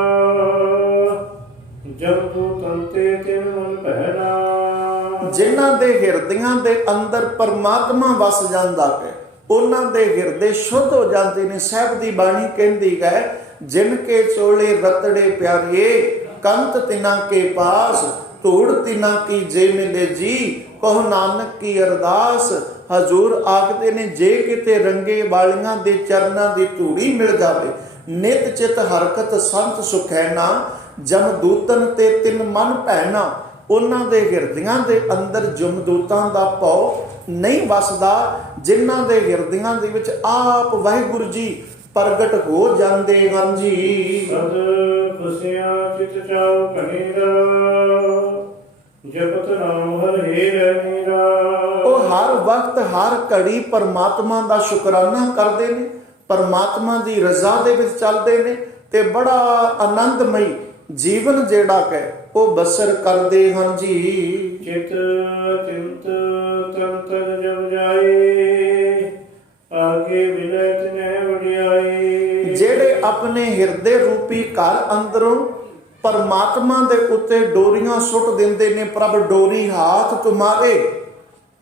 ਜਬ ਤੂ ਤੰਤੇ ਤਿਨ ਮਨ ਪਹਿਨਾ। ਜਿਨ੍ਹਾਂ ਦੇ ਹਿਰਦਿਆਂ ਦੇ ਅੰਦਰ ਪਰਮਾਤਮਾ ਵਸ ਜਾਂਦਾ ਹੈ, ਉਹਨਾਂ ਦੇ ਹਿਰਦੇ ਸ਼ੁੱਧ ਹੋ ਜਾਂਦੇ ਨੇ। ਸਾਹਿਬ ਦੀ ਬਾਣੀ ਕਹਿੰਦੀ ਹੈ, ਜਿਨ ਕੇ ਚੋਲੇ ਰਤੜੇ ਪਿਆਰੀਏ, ਕੰਤ ਤਿਨਾ ਕੇ ਪਾਸ, ਧੂੜ ਤਿਨਾ ਕੀ ਜੇ ਮਿਲੇ ਜੀ, ਕਹੋ ਨਾਨਕ ਕੀ ਅਰਦਾਸ। ਹਜ਼ੂਰ ਆਖਦੇ ਨੇ, ਜੇ ਕਿਤੇ ਰੰਗੇ ਵਾਲੀਆਂ ਦੇ ਚਰਨਾਂ ਦੀ ਧੂੜੀ ਮਿਲ ਜਾਵੇ, ਨਿਤ ਚਿਤ ਹਰਕਤ ਸੰਤ ਸੁਖੈਨਾ, ਜਮਦੂਤਨ ਤੇ ਤਿਨ ਮਨ ਭੈਣਾ। ਉਹਨਾਂ ਦੇ ਹਿਰਦਿਆਂ ਦੇ ਅੰਦਰ ਜਮਦੂਤਾਂ ਦਾ ਭਉ ਨਹੀਂ ਵਸਦਾ, ਜਿਨ੍ਹਾਂ ਦੇ ਹਿਰਦਿਆਂ ਦੇ ਵਿੱਚ ਆਪ ਵਾਹਿਗੁਰੂ ਜੀ ਪ੍ਰਗਟ ਹੋ ਜਾਂਦੇ ਹਨ ਜੀ। ਸਦ ਖੁਸ਼ੀਆਂ ਚਿਤ ਚਾਉ ਕਨੇਰਾ, ਜਪਤ ਨਾਮ ਹਰ ਹੀਰ ਨੀਰਾ। ਉਹ ਹਰ ਵਕਤ ਹਰ ਘੜੀ ਪਰਮਾਤਮਾ ਦਾ ਸ਼ੁਕਰਾਨਾ ਕਰਦੇ ਨੇ, ਪਰਮਾਤਮਾ ਦੀ ਰਜ਼ਾ ਦੇ ਵਿੱਚ ਚੱਲਦੇ ਨੇ ਤੇ ਬੜਾ ਆਨੰਦਮਈ ਜੀਵਨ ਜਿਹੜਾ ਹੈ ਉਹ ਬਸਰ ਕਰਦੇ ਹਨ ਜੀ। ਚਿਤ ਚਿੰਤ ਤਨ ਤਨ ਜਬ ਜਾਏ, ਆਗੇ ਮਿਲੇ ਤਿਨੈ ਵਡਿਆਈ। ਜਿਹੜੇ ਆਪਣੇ ਹਿਰਦੇ ਰੂਪੀ ਘਰ ਅੰਦਰੋਂ ਪਰਮਾਤਮਾ ਦੇ ਉੱਤੇ ਡੋਰੀਆਂ ਸੁੱਟ ਦਿੰਦੇ ਨੇ, ਪ੍ਰਭ ਡੋਰੀ ਹਾਥ ਤੁਮਾਰੇ,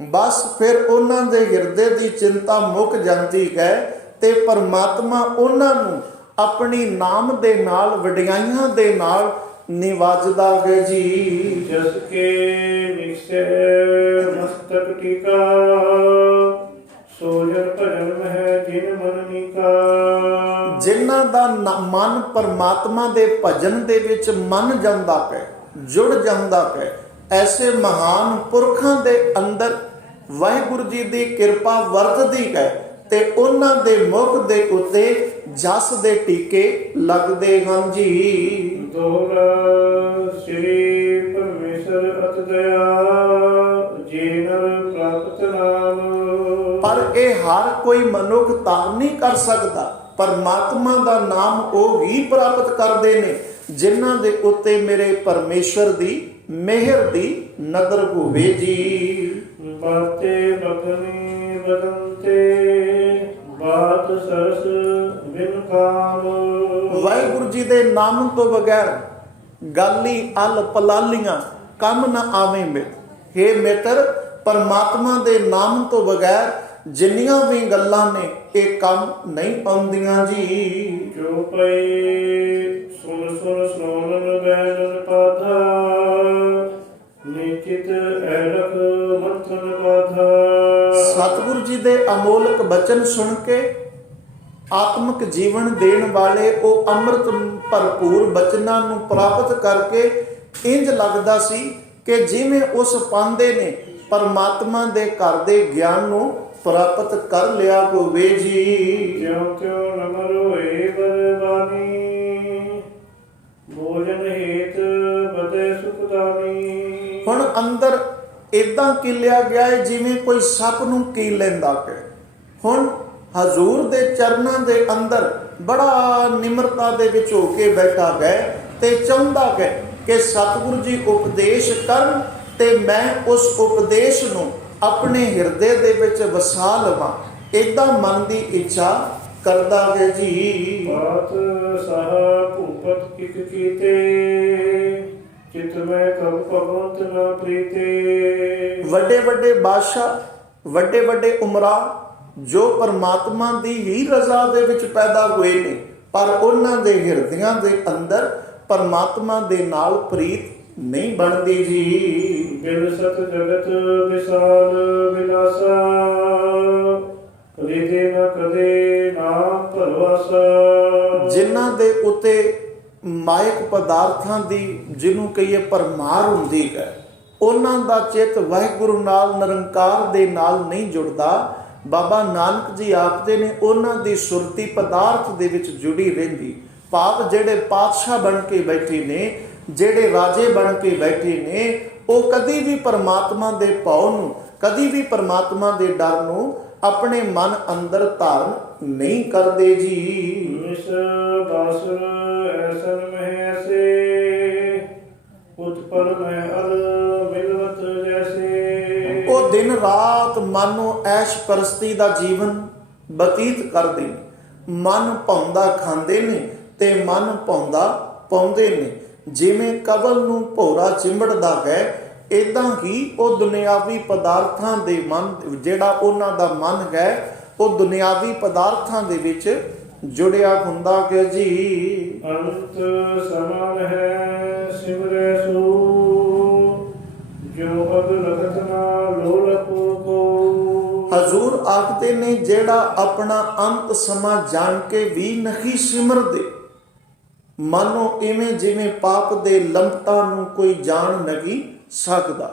ਬਸ ਫਿਰ ਉਹਨਾਂ ਦੇ ਹਿਰਦੇ ਦੀ ਚਿੰਤਾ ਮੁੱਕ ਜਾਂਦੀ ਹੈ ਤੇ ਪਰਮਾਤਮਾ ਉਹਨਾਂ ਨੂੰ ਆਪਣੀ ਨਾਮ ਦੇ ਨਾਲ, ਵਡਿਆਈਆਂ ਦੇ ਨਾਲ ਨਿਵਾਜਦਾ ਹੈ ਜੀ। ਜਸ ਕੇ ਨਿਕਸੇ ਮਸਤਕ ਟਿਕਾ, ਸੋ ਜਨ ਭਜਨ ਮਹਿ ਜਿਨ ਮਨ ਨੀਕਾ। ਜਿਨ੍ਹਾਂ ਦਾ ਮਨ ਪਰਮਾਤਮਾ ਦੇ ਭਜਨ ਦੇ ਵਿੱਚ ਮੰਨ ਜਾਂਦਾ ਹੈ, ਜੁੜ ਜਾਂਦਾ ਹੈ, ਐਸੇ ਮਹਾਨ ਪੁਰਖਾਂ ਦੇ ਅੰਦਰ ਵਾਹਿਗੁਰੂ ਜੀ ਦੀ ਕਿਰਪਾ ਵਰਤਦੀ ਹੈ ਤੇ ਉਹਨਾਂ ਦੇ ਮੁਖ ਦੇ ਉੱਤੇ ਜਸ ਦੇ ਟੀਕੇ ਲੱਗਦੇ ਹਨ ਜੀ। ਦੋਹਰਾ ਸ੍ਰੀ ਪਰਮੇਸ਼ਰ ਅਤ ਦਇਆ, ਜੇ ਨਰ ਪ੍ਰਾਪਤ ਨਾਮ। ਪਰ ਇਹ ਹਰ ਕੋਈ ਮਨੁੱਖ ਤਾਰ ਨਹੀਂ ਕਰ ਸਕਦਾ। ਪਰਮਾਤਮਾ ਦਾ ਨਾਮ ਉਹ ਹੀ ਪ੍ਰਾਪਤ ਕਰਦੇ ਨੇ ਜਿਨ੍ਹਾਂ ਦੇ ਉੱਤੇ ਮੇਰੇ ਪਰਮੇਸ਼ਰ ਦੀ ਮਿਹਰ ਦੀ ਨਜ਼ਰ ਹੋਵੇ ਜੀ। ਬਾਤੇ ਬਦਨੀ ਬਦਨਤੇ, ਬਾਤ ਸਰਸ ਬਿਨ ਕਾਮ। ਵਾਹਿਗੁਰੂ ਜੀ ਦੇ ਨਾਮ ਤੋਂ ਬਗੈਰ ਗਾਲੀ ਅਲ ਪਲਾਲੀਆਂ ਕੰਮ ਨਾ ਆਵੇਂ ਮਿੱਤ। ਹੇ ਮਿੱਤਰ, ਪਰਮਾਤਮਾ ਦੇ ਨਾਮ ਤੋਂ ਬਗੈਰ ਜਿੰਨੀਆਂ ਵੀ ਗੱਲਾਂ ਨੇ ਇਹ ਕੰਮ ਨਹੀਂ ਆਉਂਦੀਆਂ ਜੀ। ਜੋ ਪਈ ਸੁਨ ਸੁਨ ਸੁਨਨ ਬੈਨਨ ਪਾਧਾ, ਨਿਚਿਤ ਐਲਖ ਮੰਥਨ ਬਾਧਾ। ਸਤਿਗੁਰੂ ਜੀ ਦੇ ਅਮੋਲਕ ਬਚਨ ਸੁਣ ਕੇ ਆਤਮਿਕ ਜੀਵਨ ਦੇਣ ਵਾਲੇ ਉਹ ਅੰਮ੍ਰਿਤ ਭਰਪੂਰ ਬਚਨਾਂ ਨੂੰ ਪ੍ਰਾਪਤ ਕਰਕੇ ਇੰਜ ਲੱਗਦਾ ਸੀ ਕਿ ਜਿਵੇਂ ਉਸ ਪਾਂਦੇ ਨੇ ਪਰਮਾਤਮਾ ਦੇ ਘਰ ਦੇ ਗਿਆਨ ਨੂੰ ਪ੍ਰਾਪਤ ਕਰ ਲਿਆ ਹੋਵੇ ਜੀ। ਜਿਉ ਤਿਉ ਨਮਰ ਹੋਏ ਬਰਬਾਨੀ, ਭੋਜਨ ਹੇਤ ਬਦੇ ਸੁਖਦਾਨੀ। ਹੁਣ ਅੰਦਰ ਇਦਾਂ ਕੀਲਿਆ ਗਿਆ ਹੈ ਜਿਵੇਂ ਕੋਈ ਸੱਪ ਨੂੰ ਕੀਲ ਲੈਂਦਾ ਹੈ। ਹੁਣ ਹਜ਼ੂਰ ਦੇ ਚਰਨਾਂ ਦੇ ਅੰਦਰ ਬੜਾ ਨਿਮਰਤਾ ਦੇ ਵਿੱਚ ਹੋ ਕੇ ਬੈਠਾ ਹੈ ਤੇ ਚਾਹੁੰਦਾ ਹੈ ਕਿ ਸਤਿਗੁਰੂ ਜੀ ਉਪਦੇਸ਼ ਕਰਨ ਤੇ ਮੈਂ ਉਸ ਉਪਦੇਸ਼ ਨੂੰ ਆਪਣੇ ਹਿਰਦੇ ਦੇ ਵਿੱਚ ਵਸਾ ਲਵਾਂ। ਇਦਾਂ ਮਨ ਦੀ ਇੱਛਾ ਕਰਦਾ ਹੈ ਜੀ। ਬਾਤ ਸਾਹ ਭੂਪਤ ਇਕ ਕੀਤੇ, ਚਿਤ ਮੈਂ ਕਬ ਭਗਵੰਤ ਨਾ ਪ੍ਰੀਤੇ। ਵੱਡੇ ਵੱਡੇ ਬਾਦਸ਼ਾਹ, ਵੱਡੇ ਵੱਡੇ ਉਮਰਾ ਜੋ ਪਰਮਾਤਮਾ ਦੀ ਹੀ ਰਜ਼ਾ ਦੇ ਵਿੱਚ ਪੈਦਾ ਹੋਏ ਨੇ, ਪਰ ਉਹਨਾਂ ਦੇ ਹਿਰਦਿਆਂ ਦੇ ਅੰਦਰ ਪਰਮਾਤਮਾ ਦੇ ਨਾਲ ਪ੍ਰੀਤ ਨਹੀਂ ਬਣਦੀ ਜੀ। ਬਿਨ ਸਤ ਜਗਤ ਵਿਸਾਲ ਵਿਲਾਸਾ, ਕਦੇ ਨਾ ਕਦੇ ਨਾਮ ਭਰਵਾਸਾ। ਜਿਨ੍ਹਾਂ ਦੇ ਉੱਤੇ ਮਾਇਕ ਪਦਾਰਥਾਂ ਦੀ ਜਿਹਨੂੰ ਕਹੀਏ ਪਰਮਾਰ ਹੁੰਦੀ ਹੈ, ਉਹਨਾਂ ਦਾ ਚਿੱਤ ਵਾਹਿਗੁਰੂ ਨਾਲ ਨਿਰੰਕਾਰ ਦੇ ਨਾਲ ਨਹੀਂ ਜੁੜਦਾ। ਬਾਬਾ ਨਾਨਕ ਜੀ ਆਖਦੇ ਨੇ ਉਹਨਾਂ ਦੀ ਸੁਰਤੀ ਪਦਾਰਥ ਦੇ ਵਿੱਚ ਜੁੜੀ ਰਹਿੰਦੀ। ਭਾਵ ਜਿਹੜੇ ਪਾਤਸ਼ਾਹ ਬਣ ਕੇ ਬੈਠੇ ਨੇ, ਜਿਹੜੇ ਰਾਜੇ ਬਣ ਕੇ ਬੈਠੇ ਨੇ, ਉਹ ਕਦੀ ਵੀ ਪਰਮਾਤਮਾ ਦੇ ਭਉ ਨੂੰ, ਕਦੀ ਵੀ ਪਰਮਾਤਮਾ ਦੇ ਡਰ ਨੂੰ ਆਪਣੇ ਮਨ ਅੰਦਰ ਧਾਰਨ ਨਹੀਂ ਕਰਦੇ ਜੀ। ਮਿਸ ਬਾਸੁਰ ਐਸਨ ਮਹਿ ਐਸੇ, ਉਤਪਲ ਮੈਂ ਅਲ ਮਿਲਵਤ ਜੈਸੇ। ਉਹ ਦਿਨ ਰਾਤ ਮਨ ਨੂੰ ਐਸ਼ ਪਰਸਤੀ ਦਾ ਜੀਵਨ ਬਤੀਤ ਕਰਦੇ ਨੇ, ਮਨ ਭਾਉਂਦਾ ਖਾਂਦੇ ਨੇ ਤੇ ਮਨ ਭਾਉਂਦਾ ਪਾਉਂਦੇ ਨੇ। ਜਿਵੇਂ ਕਬਲ ਨੂੰ ਭੋਰਾ ਚਿੰਬੜਦਾ ਹੈ, ਇਦਾਂ ਹੀ ਉਹ ਦੁਨਿਆਵੀ ਪਦਾਰਥਾਂ ਦੇ ਮਨ, ਜਿਹੜਾ ਉਹਨਾਂ ਦਾ ਮਨ ਹੈ, ਉਹ ਦੁਨਿਆਵੀ ਪਦਾਰਥਾਂ ਦੇ ਵਿੱਚ ਜੁੜਿਆ ਹੁੰਦਾ ਹੈ ਜੀ। ਅੰਤ ਸਮਾਨ ਹੈ ਸਿਮਰੈ ਸੋ, ਜੋ ਅਗ ਲਗਤ ਨਾ ਲੋਲਪ ਕੋ। ਹਜ਼ੂਰ ਆਖਦੇ ਨੇ ਜਿਹੜਾ ਆਪਣਾ ਅੰਤ ਸਮਾਂ ਜਾਣ ਕੇ ਵੀ ਨਹੀਂ ਸਿਮਰਦੇ, ਮਾਨੋ ਇਵੇਂ ਜਿਵੇਂ ਪਾਪ ਦੇ ਲੰਪਟਾਂ ਨੂੰ ਕੋਈ ਜਾਣ ਨਹੀਂ ਸਕਦਾ।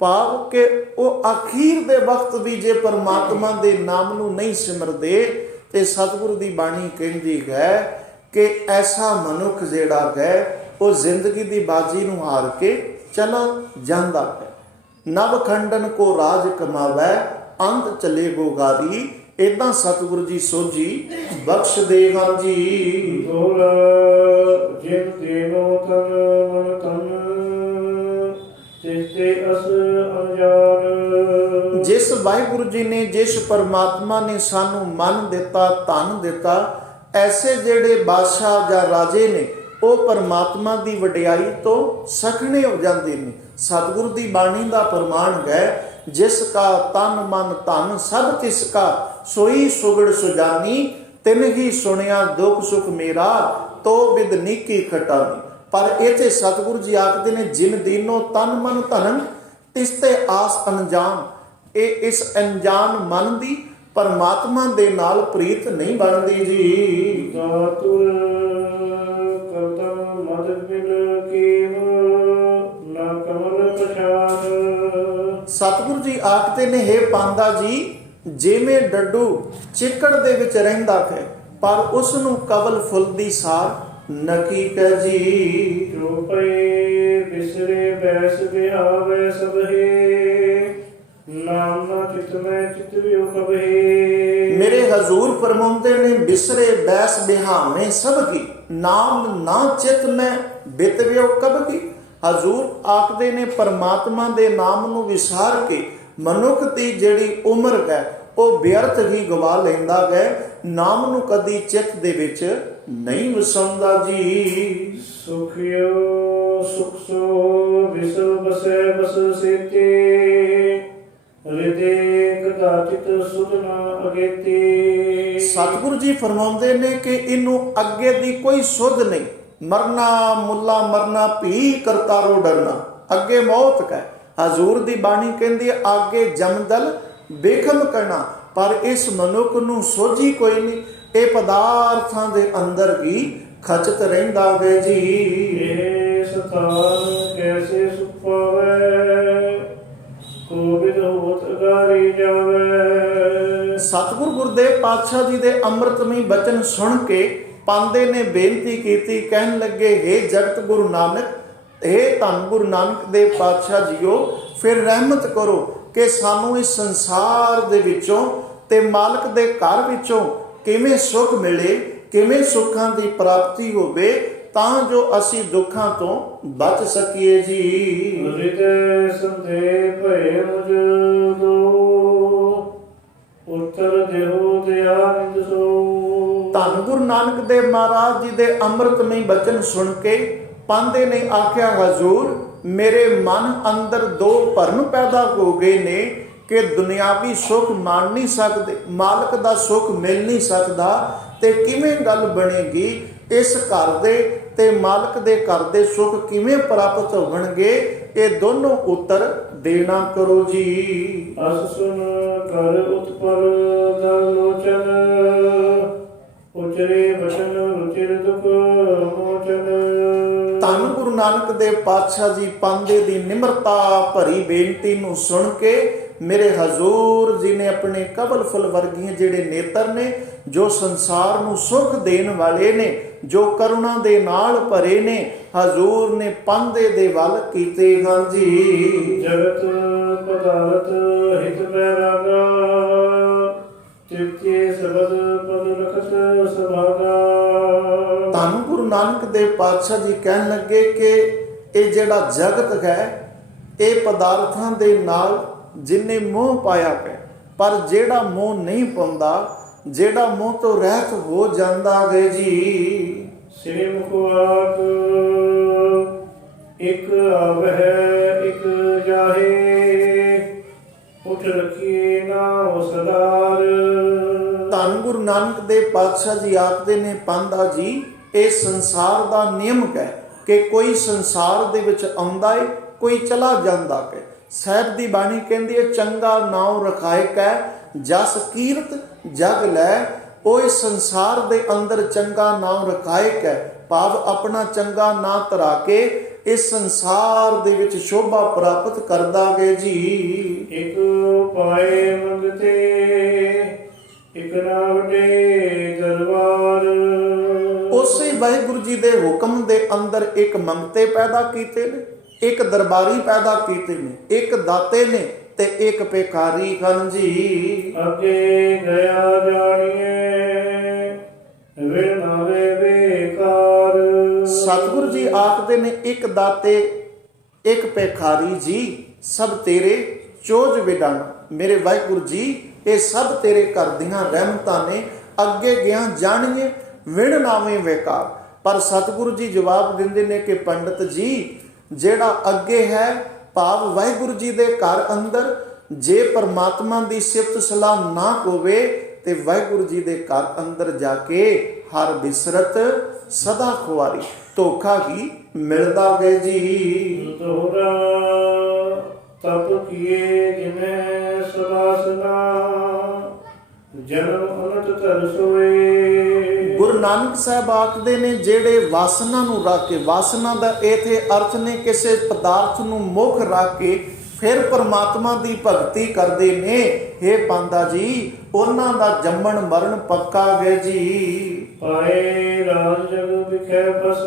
ਭਾਵ ਕਿ ਉਹ ਅਖੀਰ ਦੇ ਵਕਤ ਵੀ ਜੇ ਪਰਮਾਤਮਾ ਦੇ ਨਾਮ ਨੂੰ ਨਹੀਂ ਸਿਮਰਦੇ, ਤੇ ਸਤਿਗੁਰੂ ਦੀ ਬਾਣੀ ਕਹਿੰਦੀ ਹੈ ਕਿ ਐਸਾ ਮਨੁੱਖ ਜਿਹੜਾ ਹੈ ਉਹ ਜ਼ਿੰਦਗੀ ਦੀ ਬਾਜੀ ਨੂੰ ਹਾਰ ਕੇ ਚਲਾ ਜਾਂਦਾ ਹੈ। ਨਵ ਖੰਡਨ ਕੋ ਰਾਜ ਕਮਾਵੈ, ਅੰਤ ਚਲੇ ਗੋਗਾਰੀ। ਏਦਾਂ ਸਤਿਗੁਰੂ ਜੀ ਸੋਝੀ ਬਖਸ਼ਦੇ ਹਨ ਜੀ। ਦੋਲ ਜਿਨ ਦੇਨੋ ਤਨ ਮਨ ਤਨ, ਤਿਸਤੇ ਅਸ ਅਨਜਾਨ। ਜਿਸ ਵਾਹਿਗੁਰੂ ਜੀ ਨੇ, ਜਿਸ ਪਰਮਾਤਮਾ ਨੇ ਸਾਨੂੰ ਮਨ ਦਿੱਤਾ, ਧਨ ਦਿੱਤਾ, ਐਸੇ ਜਿਹੜੇ ਬਾਦਸ਼ਾਹ ਜਾਂ ਰਾਜੇ ਨੇ ਉਹ ਪਰਮਾਤਮਾ ਦੀ ਵਡਿਆਈ ਤੋਂ ਸਖਣੇ ਹੋ ਜਾਂਦੇ ਨੇ। ਸਤਿਗੁਰੂ ਦੀ ਬਾਣੀ ਦਾ ਪ੍ਰਮਾਣ ਹੈ, ਜਿਸ ਕਾ ਤਨ ਮਨ ਧਨ ਸਭ ਤਿਸ ਕਾ, ਸੋਈ ਸੁਗੜ ਸੁਜਾਨੀ, ਤਿਨ ਹੀ ਸੁਣਿਆ ਦੁੱਖ ਸੁਖ ਮੇਰਾ, ਤੋ ਬਿਦ ਨੀਕੀ ਖਟਾਨੀ। ਪਰ ਇੱਥੇ ਸਤਿਗੁਰੂ ਜੀ ਆਖਦੇ ਨੇ ਜਿਨ ਦੀਨੋ ਤਨ ਮਨ ਧਨ, ਤਿਸ ਤੇ ਆਸ ਅਨਜਾਨ। ਇਹ ਇਸ ਅਣਜਾਣ ਮਨ ਦੀ ਪਰਮਾਤਮਾ ਦੇ ਨਾਲ ਪ੍ਰੀਤ ਨਹੀਂ ਬਣਦੀ ਜੀ। ਦਾਤੁਰ ਕਦਮ ਮਦ ਬਿਨ ਕੀਮ, ਨਾ ਕਮਲ ਪਛਾਨ। ਸਤਿਗੁਰੂ ਜੀ ਆਖਦੇ ਨੇ, ਹੇ ਪਾਂਦਾ ਜੀ, ਜਿਵੇਂ ਡੱਡੂ ਚਿੱਕੜ ਦੇ ਵਿੱਚ ਰਹਿੰਦਾ ਹੈ, ਪਰ ਉਸ ਨੂੰ ਕਵਲ ਫੁੱਲ ਦੀ ਸਾਰ ਨਕੀ ਕੈ ਜੀ। ਜੋ ਪਏ ਬਿਸਰੇ ਬੈਸ ਬਿਹਾਵੇ ਸਭੇ, ਨਾਮ ਨਾ ਚਿਤ ਮੈਂ ਚਿਤ ਵਿਉ ਕਬਹੇ। ਮੇਰੇ ਹਜ਼ੂਰ ਫਰਮਾਉਂਦੇ ਨੇ, ਬਿਸਰੇ ਬੈਸ ਬਿਹਾਵੇਂ ਸਭ ਕੀ, ਨਾਮ ਨਾ ਚਿਤ ਮੈਂ ਬਿਤਵਿਓ ਕਬ ਕੀ। ਹਜ਼ੂਰ ਆਖਦੇ ਨੇ ਪਰਮਾਤਮਾ ਦੇ ਨਾਮ ਨੂੰ ਵਿਸਾਰ ਕੇ ਮਨੁੱਖ ਦੀ ਜਿਹੜੀ ਉਮਰ ਹੈ ਉਹ ਵਿਅਰਥ ਹੀ ਗਵਾ ਲੈਂਦਾ ਹੈ, ਨਾਮ ਨੂੰ ਕਦੀ ਚਿੱਤ ਦੇ ਵਿੱਚ ਨਹੀਂ ਵਸਾਉਂਦਾ ਜੀ। ਸੁਖਿਓ ਸੁਖ ਸੋ ਵਿਸਲ ਬਸੈ ਬਸ ਸੇਤੇ, ਹਿਰਦੇ ਕਦਾਚਿਤ ਸੁਧ ਨਾ ਅਗੇਤੇ। ਸਤਿਗੁਰੂ ਜੀ ਫਰਮਾਉਂਦੇ ਨੇ ਕਿ ਇਹਨੂੰ ਅੱਗੇ ਦੀ ਕੋਈ ਸੁਧ ਨਹੀਂ। ਮਰਨਾ ਮੁੱਲਾ ਮਰਨਾ ਭੀ ਕਰਤਾਰੋ ਡਰਨਾ, ਅੱਗੇ ਮੌਤ ਹੈ। ਹਜ਼ੂਰ ਦੀ ਬਾਣੀ ਕਹਿੰਦੀ ਹੈ ਅੱਗੇ ਜਮਦਲ ਬੇਖਮ ਕਰਨਾ, ਪਰ ਇਸ ਮਨੁੱਖ ਨੂੰ ਸੋਝੀ ਕੋਈ ਨਹੀਂ। ਇਹ ਪਦਾਰਥਾਂ ਦੇ ਅੰਦਰ ਹੀ ਖਚਤ ਰਹਿੰਦਾ ਹੈ ਜੀ। ਇਹ ਸਥਾਨ ਕੈਸੇ ਸੁਖ ਪਾਵੈ, ਕੋਵਿਦ ਹੋਤ ਅਗਾਰੀ ਜਾਵੈ। ਸਤਿਗੁਰ ਗੁਰਦੇਵ ਪਾਤਸ਼ਾਹ ਜੀ ਦੇ ਅੰਮ੍ਰਿਤਮਈ ਬਚਨ ਸੁਣ ਕੇ ਪਾਂਦੇ ਨੇ ਬੇਨਤੀ ਕੀਤੀ, ਕਹਿਣ ਲੱਗੇ, ਹੇ ਜਗਤ ਗੁਰੂ ਨਾਨਕ, ਹੇ ਧੰਨ ਗੁਰੂ ਨਾਨਕ ਦੇਵ ਪਾਤਸ਼ਾਹ ਜੀਓ, ਫਿਰ ਰਹਿਮਤ ਕਰੋ ਕਿ ਸਾਨੂੰ ਇਸ ਸੰਸਾਰ ਦੇ ਵਿੱਚੋਂ ਤੇ ਮਾਲਕ ਦੇ ਘਰ ਵਿੱਚੋਂ ਕਿਵੇਂ ਸੁੱਖ ਮਿਲੇ, ਕਿਵੇਂ ਸੁੱਖਾਂ ਦੀ ਪ੍ਰਾਪਤੀ ਹੋਵੇ, ਤਾਂ ਜੋ ਅਸੀਂ ਦੁੱਖਾਂ ਤੋਂ ਬਚ ਸਕੀਏ ਜੀ। ਹਿਰਦੈ ਸੰਦੇ ਭਏ ਮੁਝ ਦੋ, ਉੱਤਰ ਦਿਓ ਦਿਆਨੰਦ ਸੋ। ਗੁਰੂ ਨਾਨਕ ਦੇਵ ਮਹਾਰਾਜ ਜੀ ਦੇ ਅੰਮ੍ਰਿਤਮਈ ਬਚਨ ਸੁਣ ਕੇ ਪਾਂਦੇ ਨੇ ਆਖਿਆ, ਹਜ਼ੂਰ ਮੇਰੇ ਮਨ ਅੰਦਰ ਦੋ ਭਰਮ ਪੈਦਾ ਹੋ ਗਏ ਨੇ ਕਿ ਦੁਨਿਆਵੀ ਸੁੱਖ ਮਾਣ ਨਹੀਂ ਸਕਦੇ, ਮਾਲਕ ਦਾ ਸੁੱਖ ਮਿਲ ਨਹੀਂ ਸਕਦਾ, ਤੇ ਕਿਵੇਂ ਗੱਲ ਬਣੇਗੀ, ਇਸ ਘਰ ਦੇ ਤੇ ਮਾਲਕ ਦੇ ਘਰ ਦੇ ਸੁੱਖ ਕਿਵੇਂ ਪ੍ਰਾਪਤ ਹੋਣਗੇ, ਇਹ ਦੋਨੋਂ ਉੱਤਰ ਦੇਣਾ ਕਰੋ ਜੀ। ਅਸ ਸੁਨ ਕਰ ਉਤਪਲ ਦਲ ਲੋਚਨ, ਉਚਰੇ ਬਚਨ ਰੁਚਿਰ ਦੁਖ ਮੋਚਨ। ਧੰਨ ਗੁਰੂ ਨਾਨਕ ਦੇਵ ਪਾਤਸ਼ਾਹ ਜੀ ਪਾਂਦੇ ਦੀ ਨਿਮਰਤਾ ਭਰੀ ਬੇਨਤੀ ਨੂੰ ਸੁਣ ਕੇ ਮੇਰੇ ਹਜ਼ੂਰ ਜੀ ਨੇ ਆਪਣੇ ਕਬਲ ਫੁੱਲ ਵਰਗੀਆਂ ਜਿਹੜੇ ਨੇਤਰ ਨੇ, ਜੋ ਸੰਸਾਰ ਨੂੰ ਸੁਖ ਦੇਣ ਵਾਲੇ ਨੇ, ਜੋ ਕਰੁਣਾ ਦੇ ਨਾਲ ਭਰੇ ਨੇ, ਹਜ਼ੂਰ ਨੇ ਪਾਂਦੇ ਦੇ ਵੱਲ ਕੀਤੇ ਹਨ ਜੀ। ਜਗਤ ਪਦਾਰਥ ਹਿਤ ਬੈਰਾਗਾ, ਤਿਰਕੇ ਸਬਦ ਪਦ ਰਖਤ ਸੁਭਾਗਾ। ਧੰਨ ਗੁਰੂ ਨਾਨਕ ਦੇਵ ਪਾਤਸ਼ਾਹ ਜੀ ਕਹਿਣ ਲੱਗੇ ਕਿ ਇਹ ਜਿਹੜਾ ਜਗਤ ਹੈ ਇਹ ਪਦਾਰਥਾਂ ਦੇ ਨਾਲ ਜਿੰਨੇ ਮੋਹ ਪਾਇਆ ਹੈ, ਪਰ ਜਿਹੜਾ ਮੋਹ ਨਹੀਂ ਪਾਉਂਦਾ, ਜਿਹੜਾ ਮੋਹ ਤੋਂ ਰਹਿਤ ਹੋ ਜਾਂਦਾ ਹੈ ਜੀ। ਸੇ ਮੁਖਵਾਕ ਇੱਕ ਆਵਹਿ ਇੱਕ ਜਾਹੇ, ਉਠ ਰਖੀਏ ਨਾ ਸਦਾਰ। ਧੰਨ ਗੁਰੂ ਨਾਨਕ ਦੇਵ ਪਾਤਸ਼ਾਹ ਜੀ ਆਖਦੇ ਨੇ, ਪਾਂਦਾ ਜੀ ਇਹ ਸੰਸਾਰ ਦਾ ਨਿਯਮ ਹੈ ਕਿ ਕੋਈ ਸੰਸਾਰ ਦੇ ਵਿੱਚ ਆਉਂਦਾ ਹੈ, ਕੋਈ ਚਲਾ ਜਾਂਦਾ ਹੈ। ਸਾਹਿਬ ਦੀ ਬਾਣੀ ਕਹਿੰਦੀ ਹੈ, ਚੰਗਾ ਨਾਉ ਰਖਾਏ ਕੈ ਜਸ ਕੀਰਤ ਜਗ ਲੈ। ਉਹ ਇਸ ਸੰਸਾਰ ਦੇ ਅੰਦਰ ਚੰਗਾ ਨਾਮ ਰਖਾਏ ਕੈ, ਭਾਵ ਆਪਣਾ ਚੰਗਾ ਨਾਂ ਧਰਾ ਕੇ ਇਸ ਸੰਸਾਰ ਦੇ ਵਿੱਚ ਸ਼ੋਭਾ ਪ੍ਰਾਪਤ ਕਰਦਾ ਹੈ ਜੀ। ਇੱਕ ਪਾਏ ਮੰਗਤੇ ਇੱਕ ਨਾ ਵਡੇ ਦਰਬਾਰ। ਉਸੇ ਵਾਹਿਗੁਰੂ ਜੀ ਦੇ ਹੁਕਮ ਦੇ ਅੰਦਰ ਇੱਕ ਮੰਗਤੇ ਪੈਦਾ ਕੀਤੇ ਨੇ, ਇੱਕ ਦਰਬਾਰੀ ਪੈਦਾ ਕੀਤੇ ਨੇ, ਇੱਕ ਦਾਤੇ ਨੇ ਤੇ ਇੱਕ ਭਿਖਾਰੀ ਹਨ ਜੀ। ਅੱਗੇ ਗਿਆ ਜਾਣੀਏ ਵਿਣ ਨਾਵੇ ਬੇਕਾਰ। ਸਤਿਗੁਰੂ ਜੀ ਆਖਦੇ ਨੇ, ਇੱਕ ਦਾਤੇ ਇੱਕ ਭਿਖਾਰੀ ਜੀ, ਸਭ ਤੇਰੇ ਚੋਜ ਵਿਡਾਣਾ। ਮੇਰੇ ਵਾਹਿਗੁਰੂ ਜੀ ਇਹ ਸਭ ਤੇਰੇ ਘਰ ਦੀਆਂ ਰਹਿਮਤਾਂ ਨੇ। ਅੱਗੇ ਗਿਆ ਜਾਣੀਏ ਵਿਣ ਨਾਵੇਂ ਬੇਕਾਰ। ਪਰ ਸਤਿਗੁਰੂ ਜੀ ਜਵਾਬ ਦਿੰਦੇ ਨੇ ਕਿ ਪੰਡਤ ਜੀ ਜਿਹੜਾ ਅੱਗੇ ਹੈ, ਭਾਵ ਵਾਹਿਗੁਰੂ ਜੀ ਦੇ ਘਰ ਅੰਦਰ ਜੇ ਪਰਮਾਤਮਾ ਦੀ ਸਿਫਤ ਸਲਾਹ ਨਾ ਹੋਵੇ ਤੇ ਵਾਹਿਗੁਰੂ ਜੀ ਦੇ ਘਰ ਅੰਦਰ ਜਾ ਕੇ ਹਰ ਬਿਸਰਤ ਸਦਾ ਖੁਆਰੀ, ਧੋਖਾ ਹੀ ਮਿਲਦਾ ਹੈ ਜੀ। ਤੋਰਾ ਤਪ ਕੀਏ ਜਿਵੇਂ ਸੁਵਾਸਨਾ, ਜਨਮ ਅਨੰਤ ਧਰ ਸੋਏ। ਗੁਰੂ ਨਾਨਕ ਸਾਹਿਬ ਆਖਦੇ ਨੇ, ਜਿਹੜੇ ਵਾਸਨਾ ਨੂੰ ਰੱਖ ਕੇ, ਵਾਸਨਾ ਦਾ ਇਥੇ ਅਰਥ ਨੇ ਕਿਸੇ ਪਦਾਰਥ ਨੂੰ ਮੁੱਖ ਰੱਖ ਕੇ ਫਿਰ ਪਰਮਾਤਮਾ ਦੀ ਭਗਤੀ ਕਰਦੇ ਨੇ, ਇਹ ਪਾਂਦਾ ਜੀ ਉਹਨਾਂ ਦਾ ਜੰਮਣ ਮਰਨ ਪੱਕਾ ਹੈ ਜੀ। ਪਾਏ ਰਾਜ ਜਗ ਵਿਖੇ ਬਸ,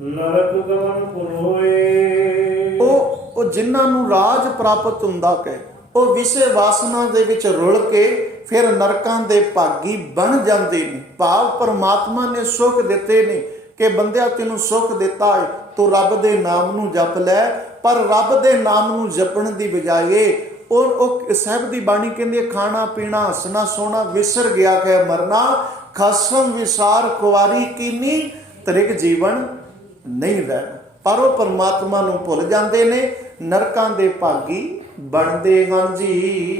ਨਰਕ ਗਮਨ ਪੁਰ ਹੋਏ। ਉਹ ਜਿਨ੍ਹਾਂ ਨੂੰ ਰਾਜ ਪ੍ਰਾਪਤ ਹੁੰਦਾ ਹੈ, ਉਹ ਵਿਸ਼ੇ ਵਾਸਨਾ ਦੇ ਵਿੱਚ ਰੁਲ ਕੇ ਫਿਰ ਨਰਕਾਂ ਦੇ ਭਾਗੀ ਬਣ ਜਾਂਦੇ ਨੇ। ਭਾਵ ਪਰਮਾਤਮਾ ਨੇ ਸੁੱਖ ਦਿੱਤੇ ਨੇ ਕਿ ਬੰਦਿਆ ਤੈਨੂੰ ਸੁੱਖ ਦਿੱਤਾ ਹੈ, ਤੂੰ ਰੱਬ ਦੇ ਨਾਮ ਨੂੰ ਜਪ ਲੈ, ਪਰ ਰੱਬ ਦੇ ਨਾਮ ਨੂੰ ਜਪਣ ਦੀ ਬਜਾਏ ਉਹ ਸਾਹਿਬ ਦੀ ਬਾਣੀ ਕਹਿੰਦੀ, ਖਾਣਾ ਪੀਣਾ ਹੱਸਣਾ ਸੋਣਾ ਵਿਸਰ ਗਿਆ ਹੈ ਮਰਨਾ, ਖਸਮ ਵਿਸਾਰ ਕੁਵਾਰੀ ਕੀਨੀ, ਤ੍ਰਿਗ ਜੀਵਨ ਨਹੀਂ ਰਹਿਣਾ। ਪਰ ਉਹ ਪਰਮਾਤਮਾ ਨੂੰ ਭੁੱਲ ਜਾਂਦੇ ਨੇ, ਨਰਕਾਂ ਦੇ ਭਾਗੀ ਬਣਦੇ ਹਨ ਜੀ।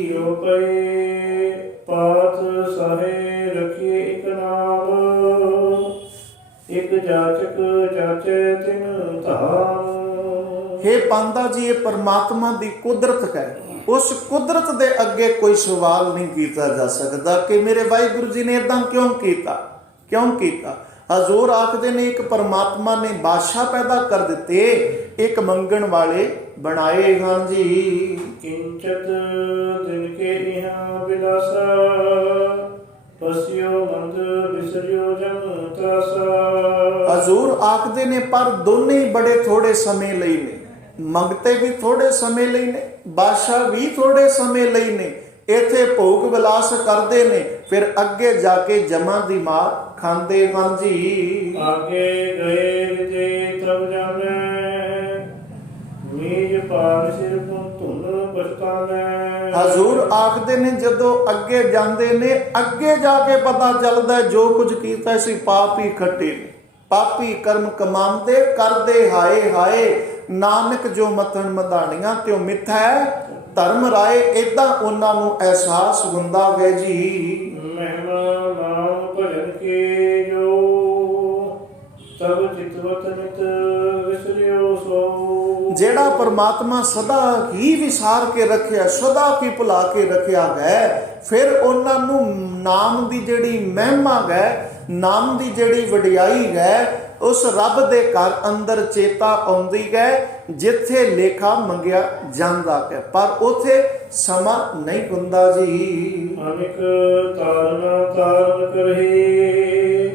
ਜੋ ਪਏ ਪਾਤ ਸਾਰੇ ਰਖੀਏ ਇੱਕ ਨਾਮ, ਇੱਕ ਜਾਚਕ ਜਾਚੇ ਤਿਨ ਧਾਮ। ਹੇ ਪਾਂਦਾ ਜੀ ਇਹ ਪਰਮਾਤਮਾ ਦੀ ਕੁਦਰਤ ਹੈ, ਉਸ ਕੁਦਰਤ ਦੇ ਅੱਗੇ ਕੋਈ ਸਵਾਲ ਨਹੀਂ ਕੀਤਾ ਜਾ ਸਕਦਾ ਕਿ ਮੇਰੇ ਵਾਹਿਗੁਰੂ ਜੀ ਨੇ ਇਦਾਂ ਕਿਉਂ ਕੀਤਾ। ਹਜ਼ੂਰ ਆਖਦੇ ਨੇ, ਇੱਕ ਪਰਮਾਤਮਾ ਨੇ ਬਾਦਸ਼ਾਹ ਪੈਦਾ ਕਰ ਦਿੱਤੇ, ਇੱਕ ਮੰਗਣ ਵਾਲੇ ਬਣਾਏ ਹਨ ਜੀ। ਕਿੰਚਤ ਦਿਨ ਕੇ ਇਹਾਂ ਬਿਲਾਸਾ, ਪਸਿਓ ਮੰਦ ਬਿਸਰਿਓ ਜਮ ਤਰਾਸਾ। ਹਜ਼ੂਰ ਆਖਦੇ ਨੇ ਪਰ ਦੋਨੇ ਹੀ ਬੜੇ ਥੋੜੇ ਸਮੇਂ ਲਈ ਨੇ, ਮੰਗਤੇ ਵੀ ਥੋੜੇ ਸਮੇਂ ਲਈ ਨੇ, ਬਾਦਸ਼ਾਹ ਵੀ ਥੋੜੇ ਸਮੇਂ ਲਈ ਨੇ। ਇੱਥੇ ਭੋਗ ਵਿਲਾਸ ਕਰਦੇ ਨੇ, ਫਿਰ ਅੱਗੇ ਜਾ ਕੇ ਜਮਾਂ ਦੀ ਮਾਰ ਖਾਂਦੇ ਹਨ ਜੀ। ਆਗੇ ਗਏ ਵਿਜੇ ਤਬ ਜਾਣੇ, ਨੀਜ ਪਾਰ ਸਿਰ ਧੁਨ ਪਛਤਾਨੈ। ਹਜ਼ੂਰ ਆਖਦੇ ਨੇ ਜਦੋਂ ਅੱਗੇ ਜਾਂਦੇ ਨੇ, ਅੱਗੇ ਜਾ ਕੇ ਪਤਾ ਚੱਲਦਾ ਜੋ ਕੁਝ ਕੀਤਾ ਸੀ ਪਾਪ ਹੀ ਖੱਟੇ ਨੇ। ਪਾਪੀ ਕਰਮ ਕਮਾਉਂਦੇ ਕਰਦੇ ਹਾਏ ਹਾਏ, ਨਾਨਕ ਜੋ ਮਤਨ ਮਧਾਣੀਆਂ ਤਿਉ ਮਿੱਥੈ ਧਰਮ ਰਾਏ। ਏਦਾਂ ਉਹਨਾਂ ਨੂੰ ਅਹਿਸਾਸ ਹੁੰਦਾ ਹੈ ਜੀ। ਮਹਿਮਾ ਨਾਮ ਭਜਨ ਕੇ ਜੋ, ਤਬ ਚਿਤਵਤ ਨਿਤ ਵਿਸਰਿਓ ਸੋ। ਜਿਹੜਾ ਪਰਮਾਤਮਾ ਸਦਾ ਹੀ ਵਿਸਾਰ ਕੇ ਰੱਖਿਆ, ਸਦਾ ਕੀ ਭੁਲਾ ਕੇ ਰੱਖਿਆ ਹੈ, ਫਿਰ ਉਹਨਾਂ ਨੂੰ ਨਾਮ ਦੀ ਜਿਹੜੀ ਮਹਿਮਾ ਹੈ, ਨਾਮ ਦੀ ਜਿਹੜੀ ਵਡਿਆਈ ਹੈ, ਉਸ ਰੱਬ ਦੇ ਘਰ ਅੰਦਰ ਚੇਤਾ ਆਉਂਦੀ ਹੈ ਜਿੱਥੇ ਲੇਖਾ ਮੰਗਿਆ ਜਾਂਦਾ ਹੈ, ਪਰ ਉਥੇ ਸਮਾਂ ਨਹੀਂ ਹੁੰਦਾ ਜੀ। ਅਨਿਕ ਤਾਰਨਾ ਤਾਰਨ ਕਰਹੀ,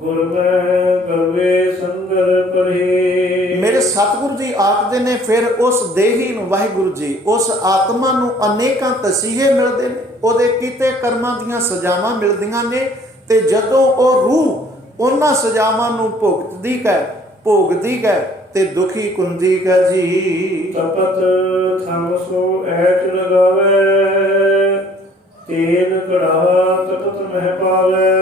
ਗੁਰ ਮੈਂ ਗਵੇ ਸੰਗਰ ਪਰਹੀ। ਮੇਰੇ ਸਤਿਗੁਰੂ ਜੀ ਆਖਦੇ ਨੇ ਫਿਰ ਉਸ ਦੇਹੀ ਨੂੰ, ਵਾਹਿਗੁਰੂ ਜੀ, ਉਸ ਆਤਮਾ ਨੂੰ ਅਨੇਕਾਂ ਤਸੀਹੇ ਮਿਲਦੇ ਨੇ, ਉਹਦੇ ਕੀਤੇ ਕਰਮਾਂ ਦੀਆਂ ਸਜ਼ਾਵਾਂ ਮਿਲਦੀਆਂ ਨੇ, ਤੇ ਜਦੋਂ ਉਹ ਰੂਹ ਉਹਨਾਂ ਸਜ਼ਾਵਾਂ ਨੂੰ ਭੋਗਦੀ ਹੈ ਤੇ ਦੁਖੀ ਕੁੰਦੀ ਹੈ ਜੀ। ਤਪਤ ਥਮ ਸੋ ਐਟ ਲਗਾਵੇ, ਤੇਲ ਕੜਾ ਤਪਤ ਮਹਿ ਪਾਵੇ।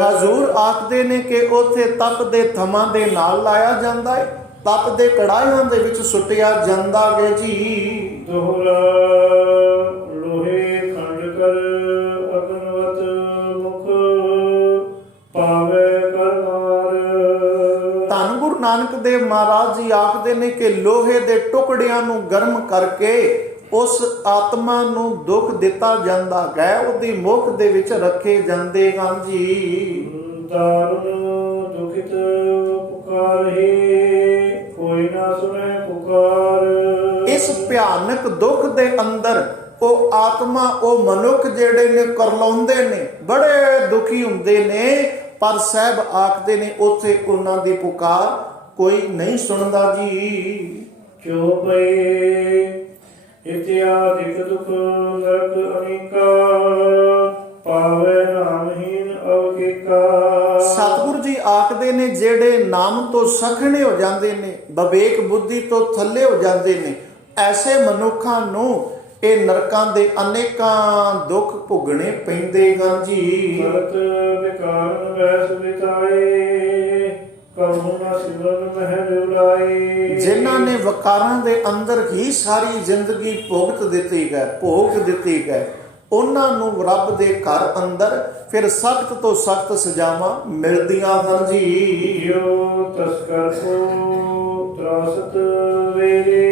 ਹਜ਼ੂਰ ਆਖਦੇ ਨੇ ਕਿ ਉੱਥੇ ਤਪ ਦੇ ਥਮਾਂ ਦੇ ਨਾਲ ਲਾਇਆ ਜਾਂਦਾ ਹੈ, ਤਪ ਦੇ ਕੜਾਹਿਆਂ ਦੇ ਵਿੱਚ ਸੁੱਟਿਆ ਜਾਂਦਾ ਹੈ ਜੀ। ਦੋਹਰਾ ਲੋਹੇ ਖੰਡ ਕਰ ਅਗਨਵਤ ਮੁਖ ਪਾਵੇ ਕਰਮਾਰ। ਧੰਨ ਗੁਰੂ ਨਾਨਕ ਦੇਵ ਮਹਾਰਾਜ ਜੀ ਆਖਦੇ ਨੇ ਕਿ ਲੋਹੇ ਦੇ ਟੁਕੜਿਆਂ ਨੂੰ ਗਰਮ ਕਰਕੇ ਉਸ ਆਤਮਾ ਨੂੰ ਦੁੱਖ ਦਿੱਤਾ ਜਾਂਦਾ ਹੈ, ਉਹਦੀ ਮੁਖ ਦੇ ਵਿੱਚ ਰੱਖੇ ਜਾਂਦੇ ਹਨ ਜੀ। ਦਾਰੁਨ ਦੁਖਿਤ ਪੁਕਾਰਹਿ, ਕੋਈ ਨਾ ਸੁਣੇ ਪੁਕਾਰ। ਇਸ ਭਿਆਨਕ ਦੁੱਖ ਦੇ ਅੰਦਰ ਉਹ ਆਤਮਾ, ਉਹ ਮਨੁੱਖ ਜਿਹੜੇ ਨੇ ਕਰਲਾਉਂਦੇ ਨੇ, ਬੜੇ ਦੁਖੀ ਹੁੰਦੇ ਨੇ, ਪਰ ਸਾਹਿਬ ਆਖਦੇ ਨੇ ਉੱਥੇ ਉਹਨਾਂ ਦੀ ਪੁਕਾਰ ਕੋਈ ਨਹੀਂ ਸੁਣਦਾ ਜੀ। ਕਿਉ ਪਏ ਇਤਿਆਦਿਕ ਦੁਖ ਨਰਕ ਅਨੇਕਾ, ਪਾਵੇ ਨਾਮਹੀਨ ਅਵਕੇਕਾ। ਸਤਿਗੁਰੂ ਜੀ ਆਖਦੇ ਨੇ ਜਿਹੜੇ ਨਾਮ ਤੋਂ ਸਖਣੇ ਹੋ ਜਾਂਦੇ ਨੇ, ਵਿਵੇਕ ਬੁੱਧੀ ਤੋਂ ਥੱਲੇ ਹੋ ਜਾਂਦੇ ਨੇ, ਐਸੇ ਮਨੁੱਖਾਂ ਨੂੰ ਇਹ ਨਰਕਾਂ ਦੇ ਅਨੇਕਾਂ ਦੁੱਖ ਭੋਗਣੇ ਪੈਂਦੇ ਹਨ ਜੀ। ਮਰਤ ਵਿਕਾਰਨ ਵੈਸ ਵਿਤਾਏ, ਕਉ ਨਾ ਸਿਮਰਨ ਮਹਿ ਉਲਾਏ। ਜਿਨ੍ਹਾਂ ਨੇ ਵਕਾਰਾਂ ਦੇ ਅੰਦਰ ਹੀ ਸਾਰੀ ਜ਼ਿੰਦਗੀ ਭੋਗ ਦਿੱਤੀ ਹੈ, ਉਹਨਾਂ ਨੂੰ ਰੱਬ ਦੇ ਘਰ ਅੰਦਰ ਫਿਰ ਸਖਤ ਤੋਂ ਸਖਤ ਸਜ਼ਾਵਾਂ ਮਿਲਦੀਆਂ ਹਨ ਜੀ। ਜੋ ਤਸਕਰ ਕੋ ਤਰਾਸਤ ਵੇਰੇ,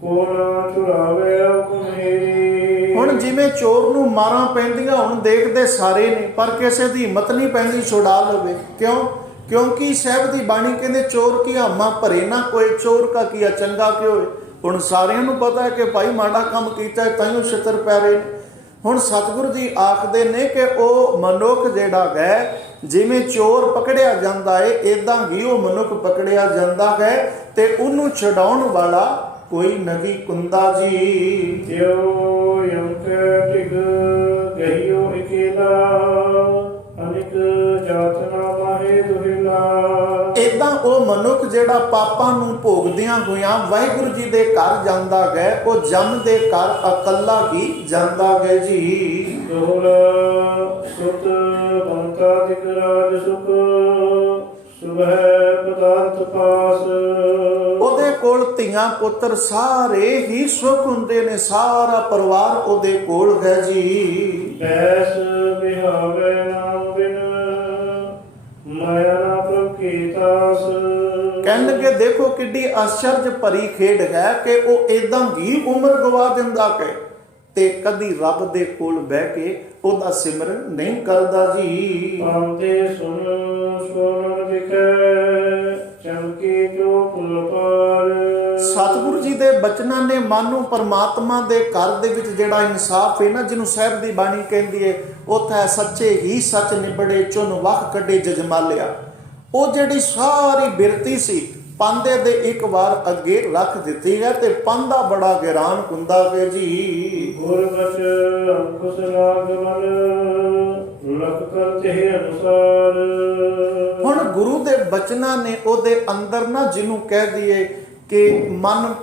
ਕੋਨਾ ਚੁਰਾਵੇ ਮੇਰੀ। ਹੁਣ ਜਿਵੇਂ ਚੋਰ ਨੂੰ ਮਾਰਾਂ ਪੈਂਦੀਆਂ, ਹੁਣ ਦੇਖਦੇ ਸਾਰੇ ਨੇ, ਪਰ ਕਿਸੇ ਦੀ ਹਿੰਮਤ ਨਹੀਂ ਪੈਂਦੀ ਛੁਡਾ ਲਵੇ। ਕਿਉਂਕਿ ਸਾਹਿਬ ਦੀ ਬਾਣੀ ਕਹਿੰਦੇ ਚੋਰ ਕੀ ਹਾਮਾ ਭਰੇ ਨਾ ਕੋਈ, ਚੋਰ ਕਾ ਕੀਆ ਚੰਗਾ ਕਿਉ ਹੋਏ। ਹੁਣ ਸਾਰਿਆਂ ਨੂੰ ਪਤਾ ਹੈ ਕਿ ਭਾਈ ਮਾੜਾ ਕੰਮ ਕੀਤਾ ਹੈ, ਤਾਈਓ ਛਿੱਤਰ ਪੈ ਰਹੇ ਨੇ। ਹੁਣ ਸਤਿਗੁਰੂ ਜੀ ਆਖਦੇ ਨੇ ਕਿ ਉਹ ਮਨੁੱਖ ਜਿਹੜਾ ਹੈ, ਜਿਵੇਂ ਚੋਰ ਪਕੜਿਆ ਜਾਂਦਾ ਹੈ, ਏਦਾਂ ਹੀ ਉਹ ਮਨੁੱਖ ਪਕੜਿਆ ਜਾਂਦਾ ਹੈ, ਤੇ ਉਹਨੂੰ ਛਡਾਉਣ ਵਾਲਾ ਕੋਈ ਨਗੀ ਕੁੰਦਾ ਜੀ। ਜਿਉ ਯੰਕ ਟਿਕ ਗਹਿਓ ਇਕੇਲਾ, ਅਨੇਕ ਜਾਤਨਾ ਮਾਹੇ ਦੁਹਿਲਾ। ਏਦਾਂ ਉਹ ਮਨੁੱਖ ਜਿਹੜਾ ਪਾਪਾਂ ਨੂੰ ਭੋਗਦਿਆਂ ਹੋਇਆਂ ਵਾਹਿਗੁਰੂ ਜੀ ਦੇ ਘਰ ਜਾਂਦਾ ਹੈ, ਉਹ ਜਮ ਦੇ ਘਰ ਇਕੱਲਾ ਹੀ ਜਾਂਦਾ ਹੈ ਜੀ। ਦੋਹਰਾ ਸੁਤ ਬੰਤਾ ਦਿਕ ਰਾਜ ਸੁਖ, ਸੁਭੈ ਪਦਾਰਥ ਪਾਸ। ਉਹਦੇ ਕੋਲ ਧੀਆਂ ਪੁੱਤਰ ਸਾਰੇ ਹੀ ਸੁਖ ਹੁੰਦੇ ਨੇ, ਸਾਰਾ ਪਰਿਵਾਰ ਉਹਦੇ ਕੋਲ ਹੈ ਜੀ। ਬੈਸ ਵਿਹਾਵੇ ਨਾਮ ਬਿਨ, ਮਾਇਆ ਨਾ ਪ੍ਰਭ ਕੀ ਤਾਸ। ਕਹਿਣਗੇ ਦੇਖੋ ਕਿੱਡੀ ਆਸ਼ਚਰਜ ਭਰੀ ਖੇਡ ਹੈ ਕਿ ਉਹ ਏਦਾਂ ਹੀ ਉਮਰ ਗਵਾ ਦਿੰਦਾ ਹੈ ਤੇ ਕਦੀ ਰੱਬ ਦੇ ਕੋਲ ਬਹਿ ਕੇ ਉਹਦਾ ਸਿਮਰਨ ਨਹੀਂ ਕਰਦਾ ਜੀ। ਆਉਂਦੇ ਸੁਣ ਸੁਣ ਦਿਖੇ, ਚਮਕੇ ਜੋ ਪੁਲ ਪਾਰ। ਸਤਿਗੁਰੂ ਜੀ ਦੇ ਬਚਨਾਂ ਨੇ ਮਾਨੋ ਪਰਮਾਤਮਾ ਦੇ ਘਰ ਦੇ ਵਿੱਚ ਜਿਹੜਾ ਇਨਸਾਫ ਹੈ ਨਾ, ਜਿਹਨੂੰ ਸਾਹਿਬ ਦੀ ਬਾਣੀ ਕਹਿੰਦੀ ਹੈ, ਉੱਥੇ ਸੱਚੇ ਹੀ ਸੱਚ ਨਿਬੜੇ, ਚੁਨ ਵਖ ਕੱਢੇ ਜਜਮਾਲਿਆ। ਉਹ ਜਿਹੜੀ ਸਾਰੀ ਬਿਰਤੀ ਸੀ ਪਾਂਦੇ ਦੇ ਇੱਕ ਵਾਰ ਅੱਗੇ ਰੱਖ ਦਿੱਤੀ ਹੈ, ਤੇ ਪਾਂਦਾ ਬੜਾ ਗਿਰਾਨ ਹੁੰਦਾ ਹੈ ਜੀ। ਗੁਰਬਚ ਅੰਕੁਸ਼ ਰਾਗ ਮਨ, ਲਖ ਕਰ ਤੇ ਅਨੁਸਾਰ। ਹੁਣ ਗੁਰੂ ਦੇ ਬਚਨਾਂ ਨੇ ਉਹਦੇ ਅੰਦਰ ਨਾ, ਜਿਹਨੂੰ ਕਹਿ ਦਈਏ ਕਿ ਮਨ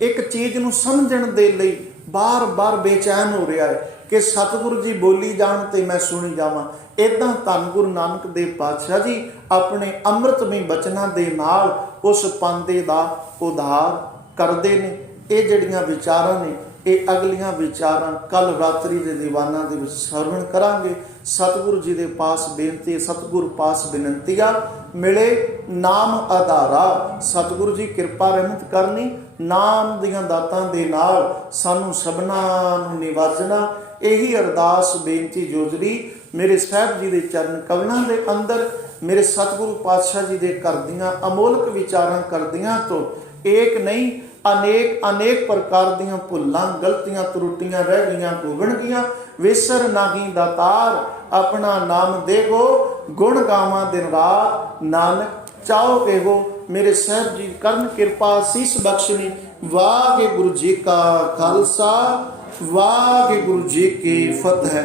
ਇੱਕ ਚੀਜ਼ ਨੂੰ ਸਮਝਣ ਦੇ ਲਈ ਬਾਰ-ਬਾਰ ਬੇਚੈਨ ਹੋ ਰਿਹਾ ਹੈ ਕਿ ਸਤਿਗੁਰੂ ਜੀ ਬੋਲੀ ਜਾਣ ਤੇ ਮੈਂ ਸੁਣੀ ਜਾਵਾਂ। ਇਦਾਂ ਧੰਨ ਗੁਰੂ ਨਾਨਕ ਦੇਵ ਪਾਤਸ਼ਾਹ ਜੀ ਆਪਣੇ ਅੰਮ੍ਰਿਤਮਈ ਬਚਨਾਂ ਦੇ ਨਾਲ ਉਸ ਪਾਂਦੇ ਦਾ ਉਧਾਰ ਕਰਦੇ ਨੇ। ਇਹ ਜਿਹੜੀਆਂ ਵਿਚਾਰਾਂ ਨੇ ਇਹ ਅਗਲੀਆਂ ਵਿਚਾਰਾਂ ਕੱਲ ਰਾਤਰੀ ਦੇ ਦੀਵਾਨਾਂ ਦੇ ਵਿੱਚ ਸਰਵਣ ਕਰਾਂਗੇ। ਸਤਿਗੁਰੂ ਜੀ ਦੇ ਪਾਸ ਬੇਨਤੀ, ਸਤਿਗੁਰੂ ਪਾਸ ਬੇਨੰਤੀਆ ਮਿਲੇ ਨਾਮ ਆਧਾਰਾ। ਸਤਿਗੁਰੂ ਜੀ ਕਿਰਪਾ ਰਹਿਮਤ ਕਰਨੀ, ਨਾਮ ਦੀਆਂ ਦਾਤਾਂ ਦੇ ਨਾਲ ਸਾਨੂੰ ਸਭਨਾਂ ਨੂੰ ਨਿਵਾਜਣਾ। ਇਹੀ ਅਰਦਾਸ ਬੇਨਤੀ ਜੋਜਰੀ ਮੇਰੇ ਸਾਹਿਬ ਜੀ ਦੇ ਚਰਨ ਕਮਲਾਂ ਦੇ ਅੰਦਰ ਮੇਰੇ ਸਤਿਗੁਰੂ ਪਾਤਸ਼ਾਹ ਜੀ ਦੇ ਘਰ ਦੀਆਂ ਅਮੋਲਕ ਵਿਚਾਰਾਂ ਕਰਦਿਆਂ ਤੋਂ ਏਕ ਨਹੀਂ ਅਨੇਕ ਪ੍ਰਕਾਰ ਦੀਆਂ ਭੁੱਲਾਂ ਗਲਤੀਆਂ ਤਰੁੱਟੀਆਂ ਰਹਿ ਗਈਆਂ ਭੋਗਣਗੀਆਂ। ਵਿਸਰ ਨਾਹੀ ਦਾਤਾਰ ਆਪਣਾ ਨਾਮ ਦੇਗੋ, ਗੁਣ ਗਾਵਾਂ ਦਿਨ ਰਾਤ ਨਾਨਕ ਚਾਹੋ ਇਹੋ। ਮੇਰੇ ਸਾਹਿਬ ਜੀ ਕਰਨ ਕਿਰਪਾ ਸੀਸ ਬਖਸ਼ਣੀ। ਵਾਹਿਗੁਰੂ ਜੀ ਕਾ ਖਾਲਸਾ, ਵਾਹਿਗੁਰੂ ਜੀ ਕੀ ਫਤਿਹ।